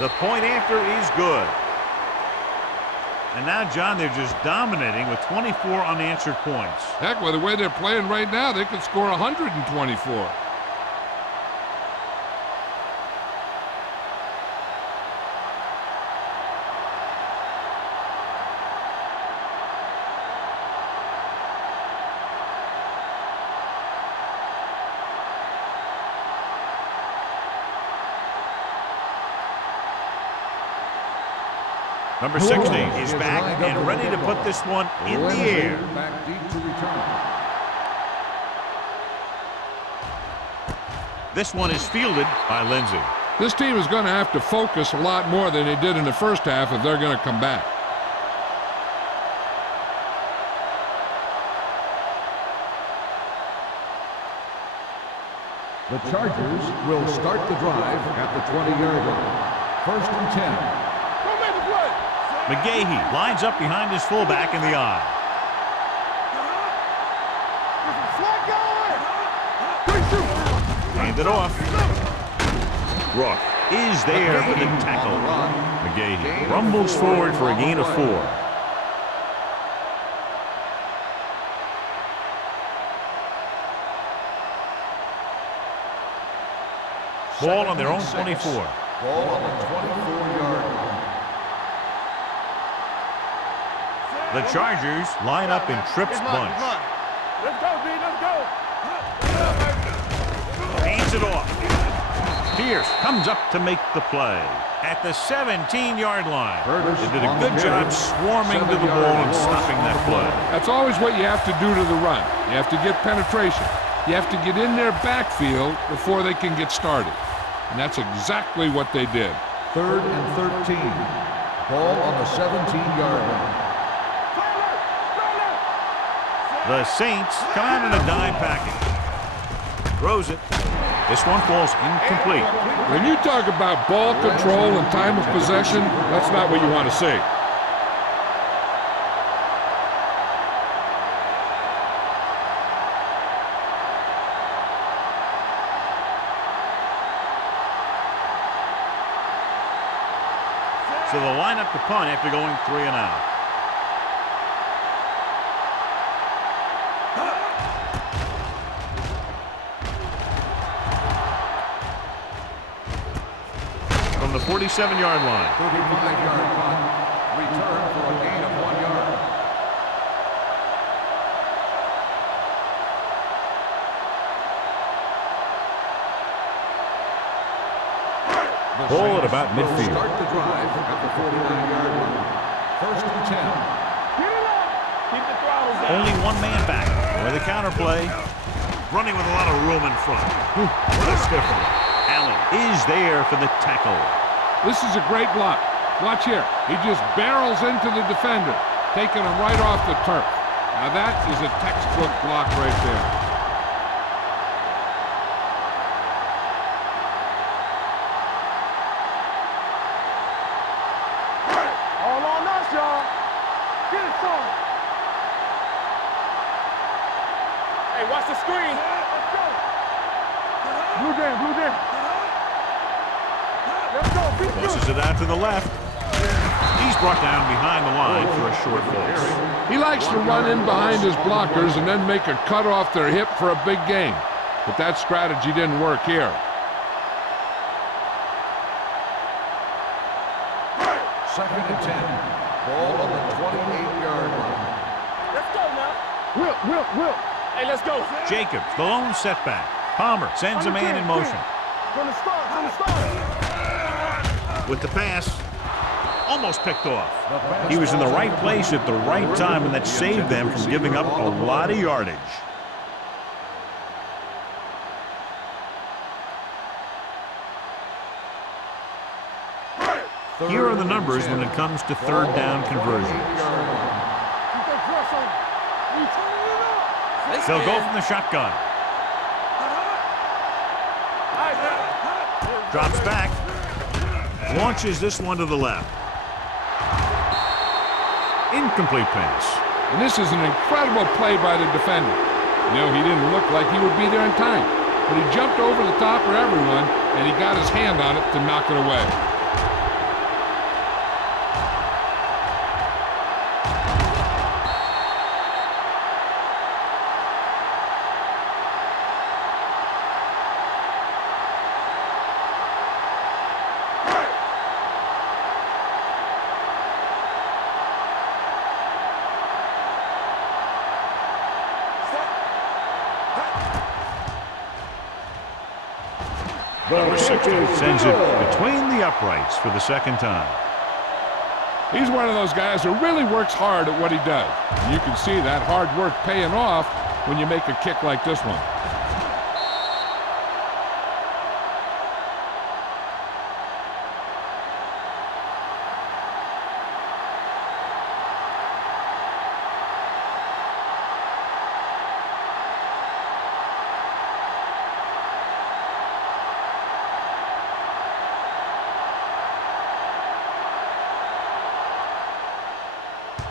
The point after is good. And now, John, they're just dominating with 24 unanswered points. Heck, with the way they're playing right now, they could score 124. Number 60 is back and ready to put this one in the air. Back deep to return. This one is fielded by Lindsey. This team is going to have to focus a lot more than they did in the first half if they're going to come back. The Chargers will start the drive at the 20-yard line. First and 10. Don't make the play. McGahee lines up behind his fullback in the eye. Hand it off. Rook is there for the tackle. McGahee rumbles forward for a gain of 4. Ball on their own 24. Ball on the 24-yard line. The Chargers line up in Tripp's bunch. Let's go, D, let's go. Hands it off. Pierce comes up to make the play at the 17-yard line. They did a good job swarming to the ball and stopping that play. That's always what you have to do to the run. You have to get penetration. You have to get in their backfield before they can get started. And that's exactly what they did. 3rd and 13. Ball on the 17-yard line. The Saints come out in a dime package. Throws it. This one falls incomplete. When you talk about ball control and time of possession, that's not what you want to see. So they'll line up to punt after going 3 and out. From the 47-yard line. 35-yard punt. Return for a gain of 1 yard. Ball at about midfield. Start the drive at the 49-yard line. 1st and 10. Get it up. Keep the throttles down. Only one man back. Or the counter play. Running with a lot of room in front. What a stiffer. Allen is there for the tackle. This is a great block. Watch here. He just barrels into the defender, taking him right off the turf. Now that is a textbook block right there. All on us, y'all. Get it, son. Hey, watch the screen. Let's go. Blue down, blue down. Let's go. Tosses it out to the left. He's brought down behind the line for a short loss. He likes to run in behind his blockers and then make a cut off their hip for a big gain. But that strategy didn't work here. Second and 10. Ball on the 28-yard line. Let's go now. Will. Hey, let's go. Jacobs, the lone setback. Palmer sends a man in motion. From the start. With the pass, almost picked off. He was in the right place at the right time, and that saved them from giving up a lot of yardage. Here are the numbers when it comes to 3rd down conversions. They'll go from the shotgun. Drops back. Launches this one to the left. Incomplete pass. And this is an incredible play by the defender. You know, he didn't look like he would be there in time, but he jumped over the top of everyone, and he got his hand on it to knock it away. Number 60 sends it between the uprights for the 2nd time. He's one of those guys who really works hard at what he does. You can see that hard work paying off when you make a kick like this one.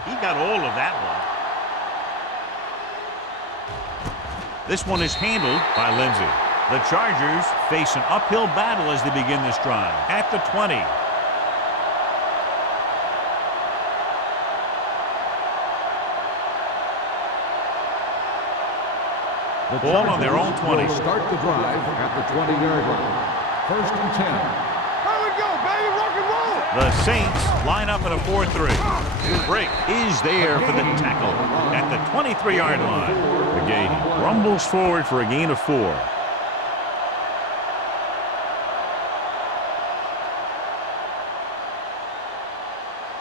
He got all of that one. This one is handled by Lindsey. The Chargers face an uphill battle as they begin this drive at the 20. The Ball on their own 20. will start the drive at the 20-yard line. 1st and 10. Here we go, baby. Rock and roll. The Saints line up in a 4-3. Break is there for the tackle at the 23-yard line. The game rumbles forward for a gain of 4.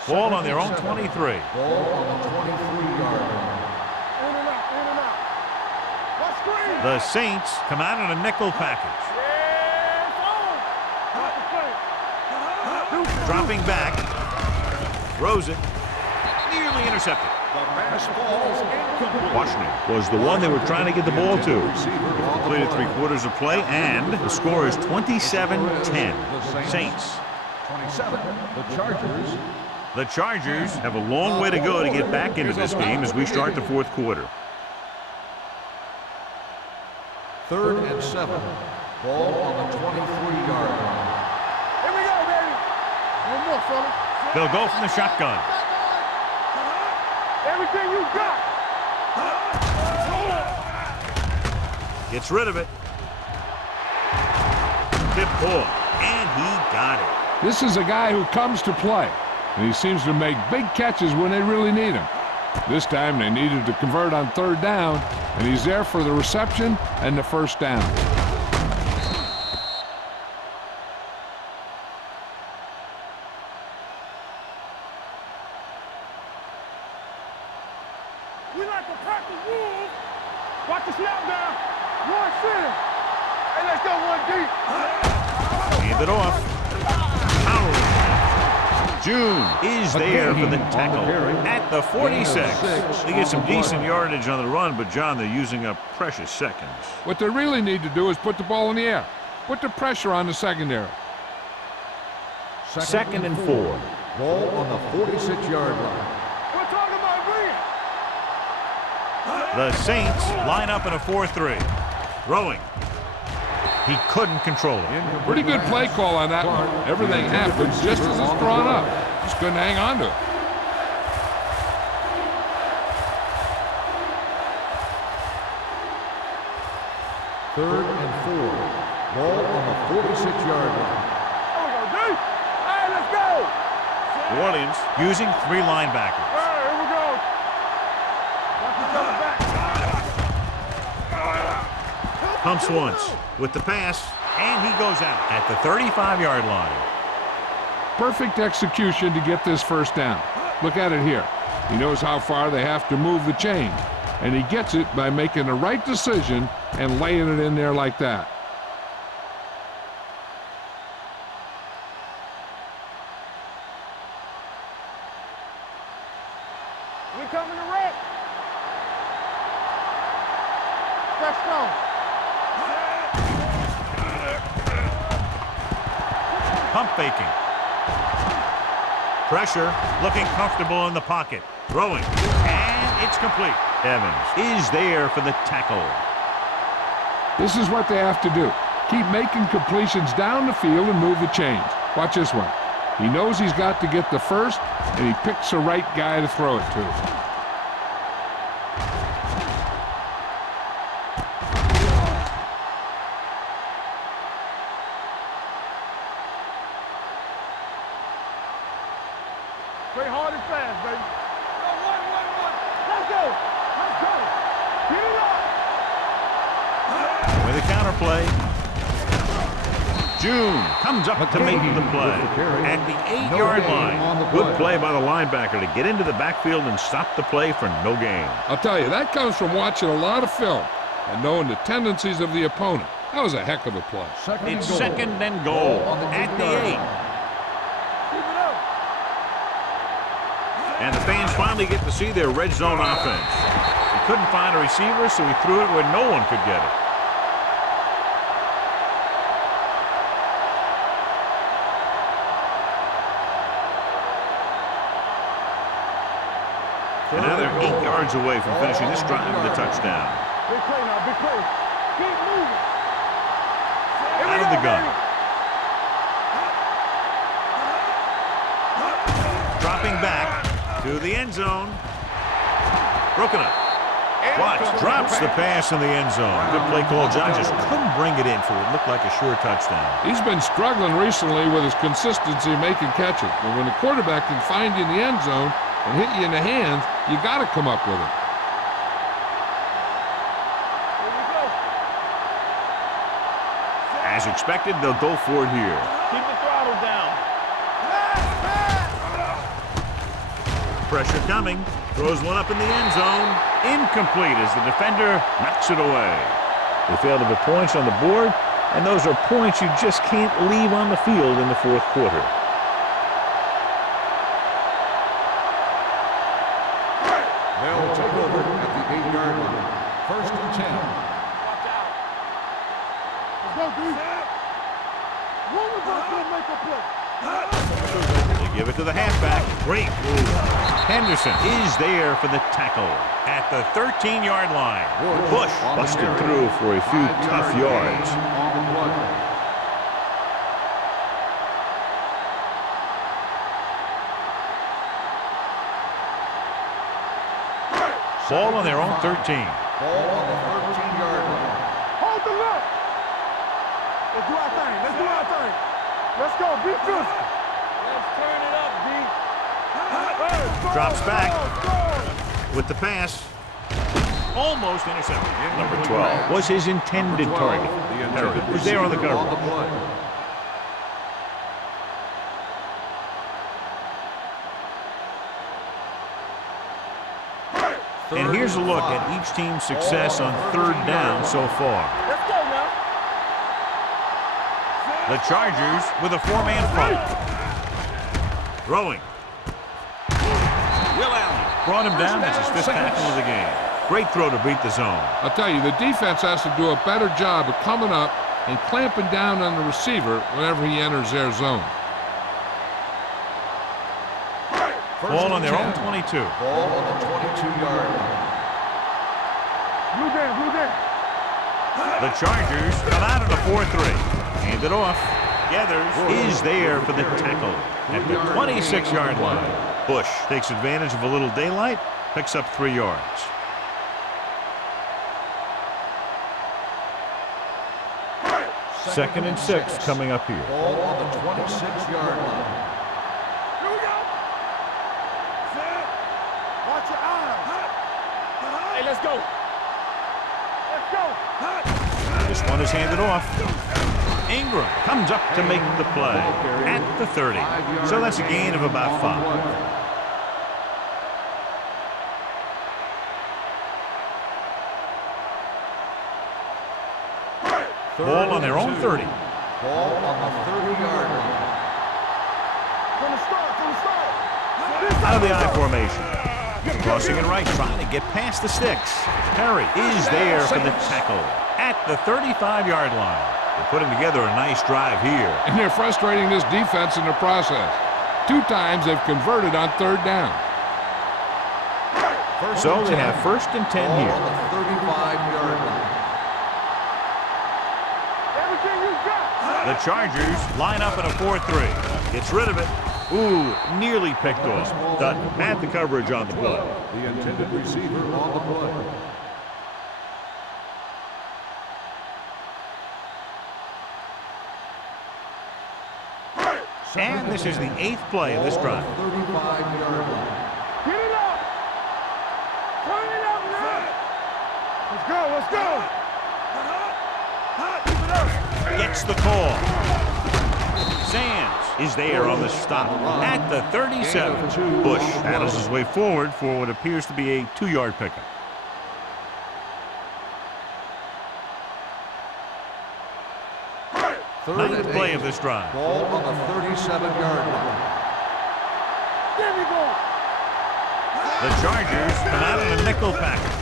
Ball on their own 23. Ball on the 23-yard line. In and out, in and out. Let's screen. The Saints come out in a nickel package. Dropping back. Throws it. Nearly intercepted. The pass falls incomplete. Washington was the one they were trying to get the ball to. Completed 3/4 of play, and the score is 27-10. Saints. 27. The Chargers. The Chargers have a long way to go to get back into this game as we start the 4th quarter. 3rd and 7. Ball on the 23-yard line. Here we go, baby. One more, fella. They'll go from the shotgun. Everything you got. Gets rid of it. Tip ball, and he got it. This is a guy who comes to play, and he seems to make big catches when they really need him. This time they needed to convert on 3rd down, and he's there for the reception and the 1st down. We like to practice rules. Watch the snap down. One center. Hey, let's go one deep. Hand it off. Power. June is there for the tackle at the 46. They get some decent yardage on the run, but, John, they're using up precious seconds. What they really need to do is put the ball in the air. Put the pressure on the secondary. 2nd and 4. Ball on the 46-yard line. We're talking about green. The Saints line up in a 4-3. Throwing. He couldn't control it. Pretty good play call on that one. Everything happens just as it's drawn up. Just couldn't hang on to it. Third and 4. Ball on the 46-yard line. There we go, deep. Hey, let's go. New Orleans using 3 linebackers. Here we go. Watch each other back. Pumps once with the pass, and he goes out at the 35-yard line. Perfect execution to get this 1st down. Look at it here. He knows how far they have to move the chain, and he gets it by making the right decision and laying it in there like that. We coming to wreck. Let's go. Pump faking. Pressure, looking comfortable in the pocket. Throwing, and it's complete. Evans is there for the tackle. This is what they have to do. Keep making completions down the field and move the chains. Watch this one. He knows he's got to get the 1st, and he picks the right guy to throw it to. Play hard and fast, baby. Go, one. Let's go. Let's go. Get it up. With a counterplay. June comes up to make the play at the 8-yard line. Good play by the linebacker to get into the backfield and stop the play for no gain. I'll tell you, that comes from watching a lot of film and knowing the tendencies of the opponent. That was a heck of a play. It's 2nd and goal at the 8. Keep it up. And the fans finally get to see their red zone offense. He couldn't find a receiver, so he threw it where no one could get it. And now they're 8 yards away from finishing this drive with a touchdown. Big play now, big play. Keep moving. Out of the gun. Dropping back to the end zone. Broken up. Watts drops the pass in the end zone. Good play call. John just couldn't bring it in for what looked like a sure touchdown. He's been struggling recently with his consistency making catches. But when the quarterback can find you in the end zone and hit you in the hands, you got to come up with it. As expected, they'll go for it here. Keep the throttle down. Pressure coming. Throws one up in the end zone. Incomplete as the defender knocks it away. They failed to put points on the board, and those are points you just can't leave on the field in the fourth quarter. They'll take over at the 8-yard line. 1st and 10. Watch out. Let's go, dude. One of us gonna make a play. They give it to the halfback. Great move. Henderson is there for the tackle at the 13-yard line. Bush busted through for a few tough yards. On the play. Ball on their own 13. Ball on the 13-yard line. Hold the left. Let's do our thing. Let's do our thing. Let's go. Be good. Let's turn it up, D. Drops back with the pass. Almost intercepted. Number 12 was his intended target. Harry was there on the cover. And here's a look at each team's success on 3rd down so far. Let's go now. The Chargers with a 4-man front. Throwing. Will Allen brought him down. That's his 5th tackle of the game. Great throw to beat the zone. I'll tell you, the defense has to do a better job of coming up and clamping down on the receiver whenever he enters their zone. Ball on their own 22. Ball on the 22-yard line. Blue down, blue down. The Chargers come out at a 4-3. Hand it off. Gathers is there for the tackle at the 26-yard line. Bush takes advantage of a little daylight, picks up 3 yards. Second and 6 coming up here. Ball on the 26-yard line. Here we go. Watch your eyes. Hey, let's go. Let's go. This one is handed off. Ingram comes up to make the play at the 30. So that's a gain of about 5. Ball on their own 30. Ball on the 30-yard line. From the start. Out of the I formation. Crossing it right, trying to get past the sticks. Perry is there for the tackle at the 35-yard line. They're putting together a nice drive here. And they're frustrating this defense in the process. 2 times they've converted on 3rd down. So they have 1st and 10 Ball here. on the 35-yard line. Everything you got. The Chargers line up in a 4-3. Gets rid of it. Ooh, nearly picked off. Dutton had the coverage on the play. The intended receiver on the play. And this is the 8th play of this drive. 35-yard line. Get it up. Turn it up now. Let's go. Let's go. Keep it up. Gets the call. Sands is there on the stop at the 37. Bush battles his way forward for what appears to be a 2-yard pickup. Ninth play of this drive. Ball on the 37-yard line. There we go. The Chargers come out in a nickel package.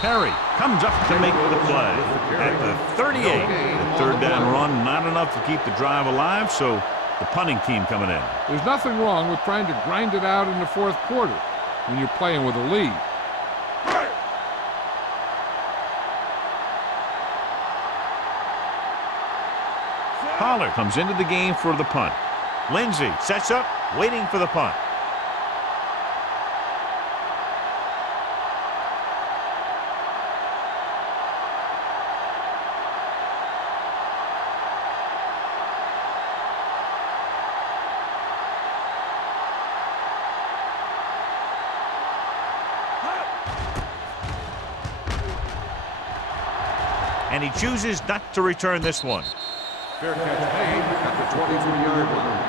Perry comes up to make the play at the 38. The 3rd down run, not enough to keep the drive alive, so the punting team coming in. There's nothing wrong with trying to grind it out in the 4th quarter. when you're playing with a lead. Pollard comes into the game for the punt. Lindsey sets up, waiting for the punt. And he chooses not to return this one. Fair catch made at the 23-yard line.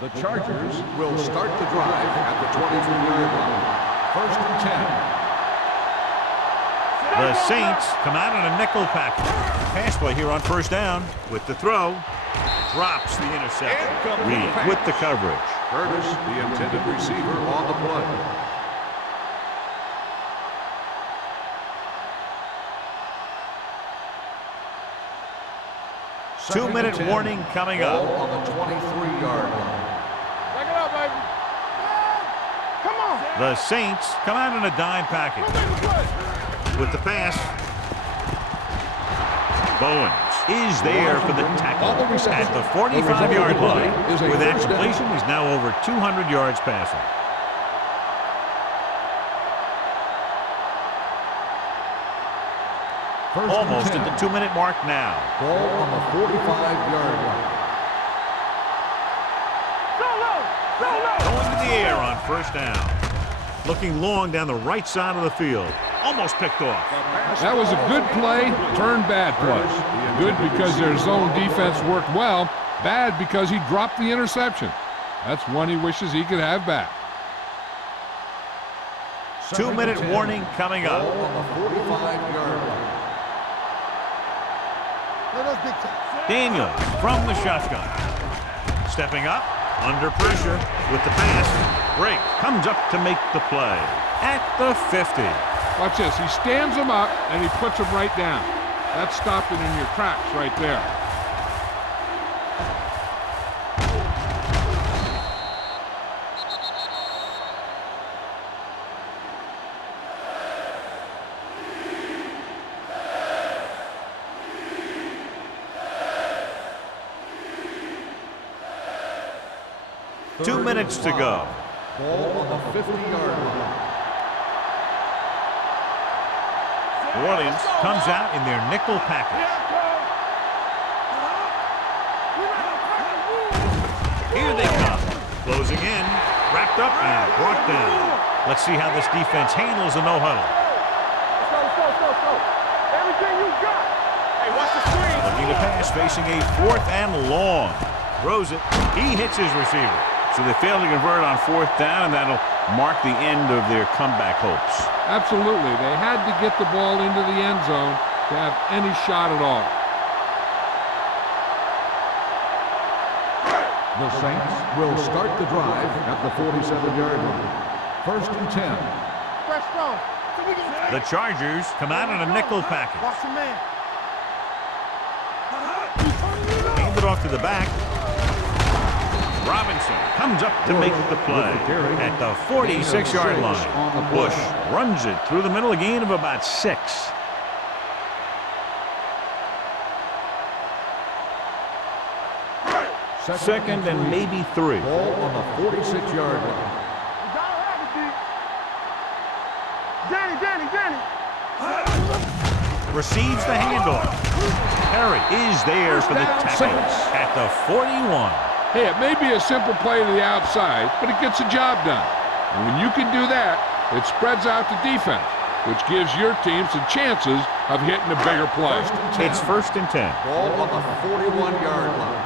The Chargers will start the drive at the 23-yard line. 1st and 10. The Saints come out in a nickel package. Pass play here on 1st down with the throw. Drops the interception. Reed with the coverage. Curtis, the intended receiver, on the play. Two-minute warning coming up. Ball on the 23-yard line. Back it up, baby. Come on. The Saints come out in a dime package. With the pass. Bowens is there for the tackle at the 45-yard line. With that completion, he's now over 200 yards passing. Almost at the 2-minute mark now. Ball on the 45-yard line. Going to the air on 1st down. Looking long down the right side of the field. Almost picked off. That was a good play, turned bad play. Good because their zone defense worked well. Bad because he dropped the interception. That's one he wishes he could have back. 2-minute warning coming up. Ball on the 45-yard line. Daniels from the shotgun. Stepping up, under pressure with the pass. Drake comes up to make the play at the 50. Watch this. He stands him up, and he puts him right down. That's stopping in your tracks right there. Third 2 minutes to go. Ball on the 50-yard line. New Orleans comes out in their nickel package. Here they come. Closing in. Wrapped up and brought down. Let's see how this defense handles the no-huddle. Let's go. Everything you got. Hey, watch the screen. Looking to pass, facing a 4th and long. Throws it. He hits his receiver. So they fail to convert on 4th down, and that'll mark the end of their comeback hopes. Absolutely. They had to get the ball into the end zone to have any shot at all. The Saints will start the drive at the 47-yard line. 1st and 10. Fresh stone. The Chargers come out in a nickel package. Watch your man. Hand it off to the back. Robinson comes up to make the play at the 46-yard line. Bush runs it through the middle, a gain of about 6. Second and maybe 3. Ball on the 46-yard line. Danny. Receives the handoff. Perry is there for the tackle at the 41. Hey, it may be a simple play to the outside, but it gets the job done. And when you can do that, it spreads out the defense, which gives your team some chances of hitting a bigger play. It's 1st and 10. Ball on the 41-yard line.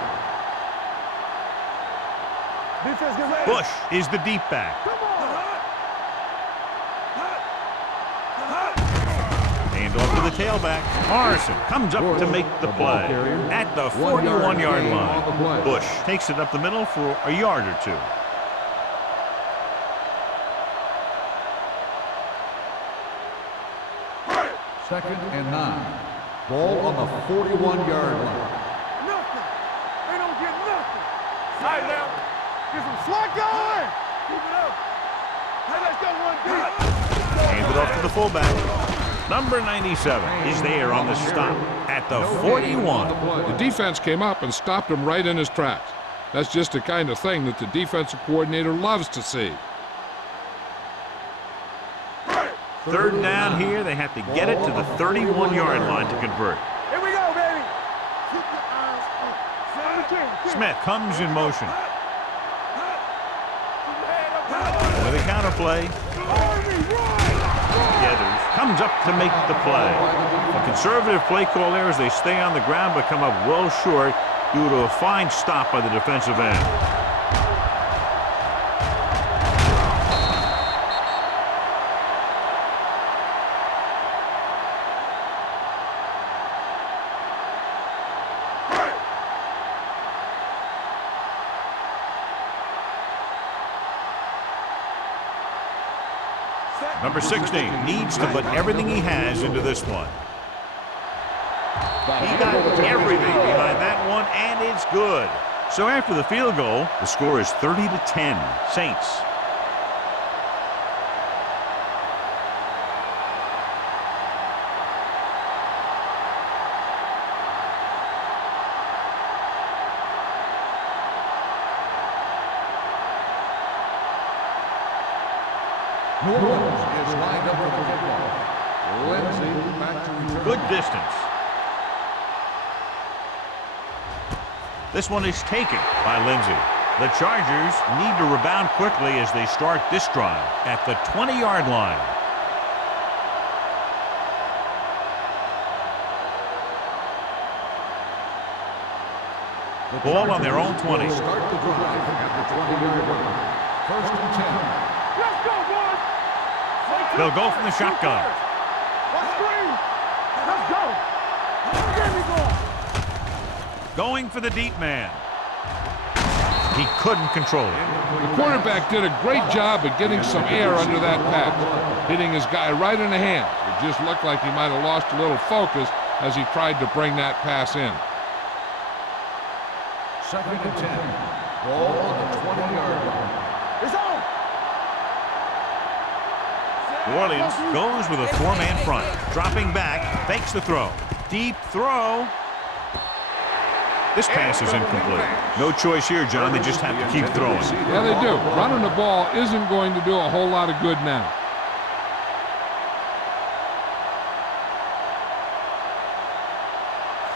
Defense, get ready. Bush is the deep back. Come on. Hand off to the tailback. Morrison comes up to make the play at the 41-yard line. Bush takes it up the middle for a yard or 2. 2nd and 9. Ball on the 41-yard line. Nothing. They don't get nothing. All right, now. Get some slack going. Keep it up. Hey, let's go one deep. Hand it off to the fullback. Number 97 is there on the stop at the 41. The defense came up and stopped him right in his tracks. That's just the kind of thing that the defensive coordinator loves to see. 3rd down here. They have to get it to the 31-yard line to convert. Here we go, baby. Keep your eyes up. Send the king. Smith comes in motion. With a counterplay. Gathers. Comes up to make the play. A conservative play call there as they stay on the ground but come up well short due to a fine stop by the defensive end. Number 16 needs to put everything he has into this one. He got everything behind that one, and it's good. So after the field goal, the score is 30-10, Saints. New Orleans is lined up for the kickoff. Lindsey back to return. Good distance. This one is taken by Lindsey. The Chargers need to rebound quickly as they start this drive at the 20-yard line. Ball on their own 20. Start the drive at the 20-yard line. 1st and 10. Let's go, boys. They'll go from the shotgun. Let's screen. Let's go. Get me going. Going for the deep man. He couldn't control it. The quarterback did a great job of getting some air under that pass, hitting his guy right in the hand. It just looked like he might have lost a little focus as he tried to bring that pass in. 2nd and 10. Ball on the 20-yard line. It's on. New Orleans goes with a 4-man front. Dropping back, fakes the throw. Deep throw. This pass is incomplete. No choice here, John. They just have to keep throwing. Yeah, they do. Running the ball isn't going to do a whole lot of good now.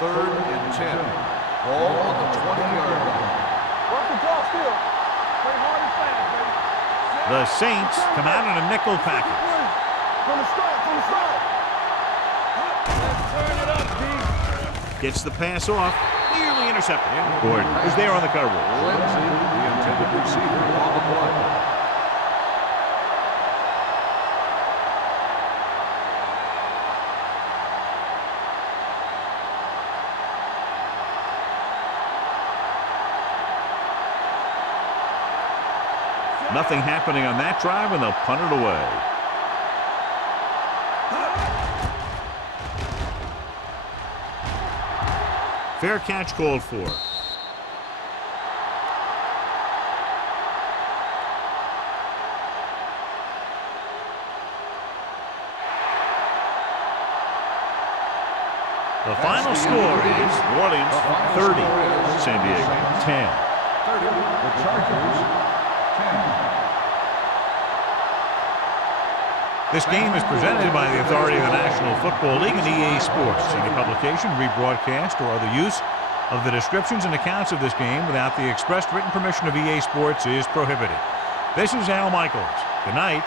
Third and 10. Ball on the 20-yard line. Work the draw still. Play hard and fast, baby. The Saints come out in a nickel package. From the start, from the start. Turn it up, D. Gets the pass off. Nearly intercepted. Gordon is there on the coverage. Lindsey, the intended receiver, on the play. Nothing happening on that drive, and they'll punt it away. Fair catch called for. The final score is New Orleans 30, San Diego 10. 30, the Chargers 10. This game is presented by the authority of the National Football League and EA Sports. Any publication, rebroadcast, or other use of the descriptions and accounts of this game without the expressed written permission of EA Sports is prohibited. This is Al Michaels. Good night.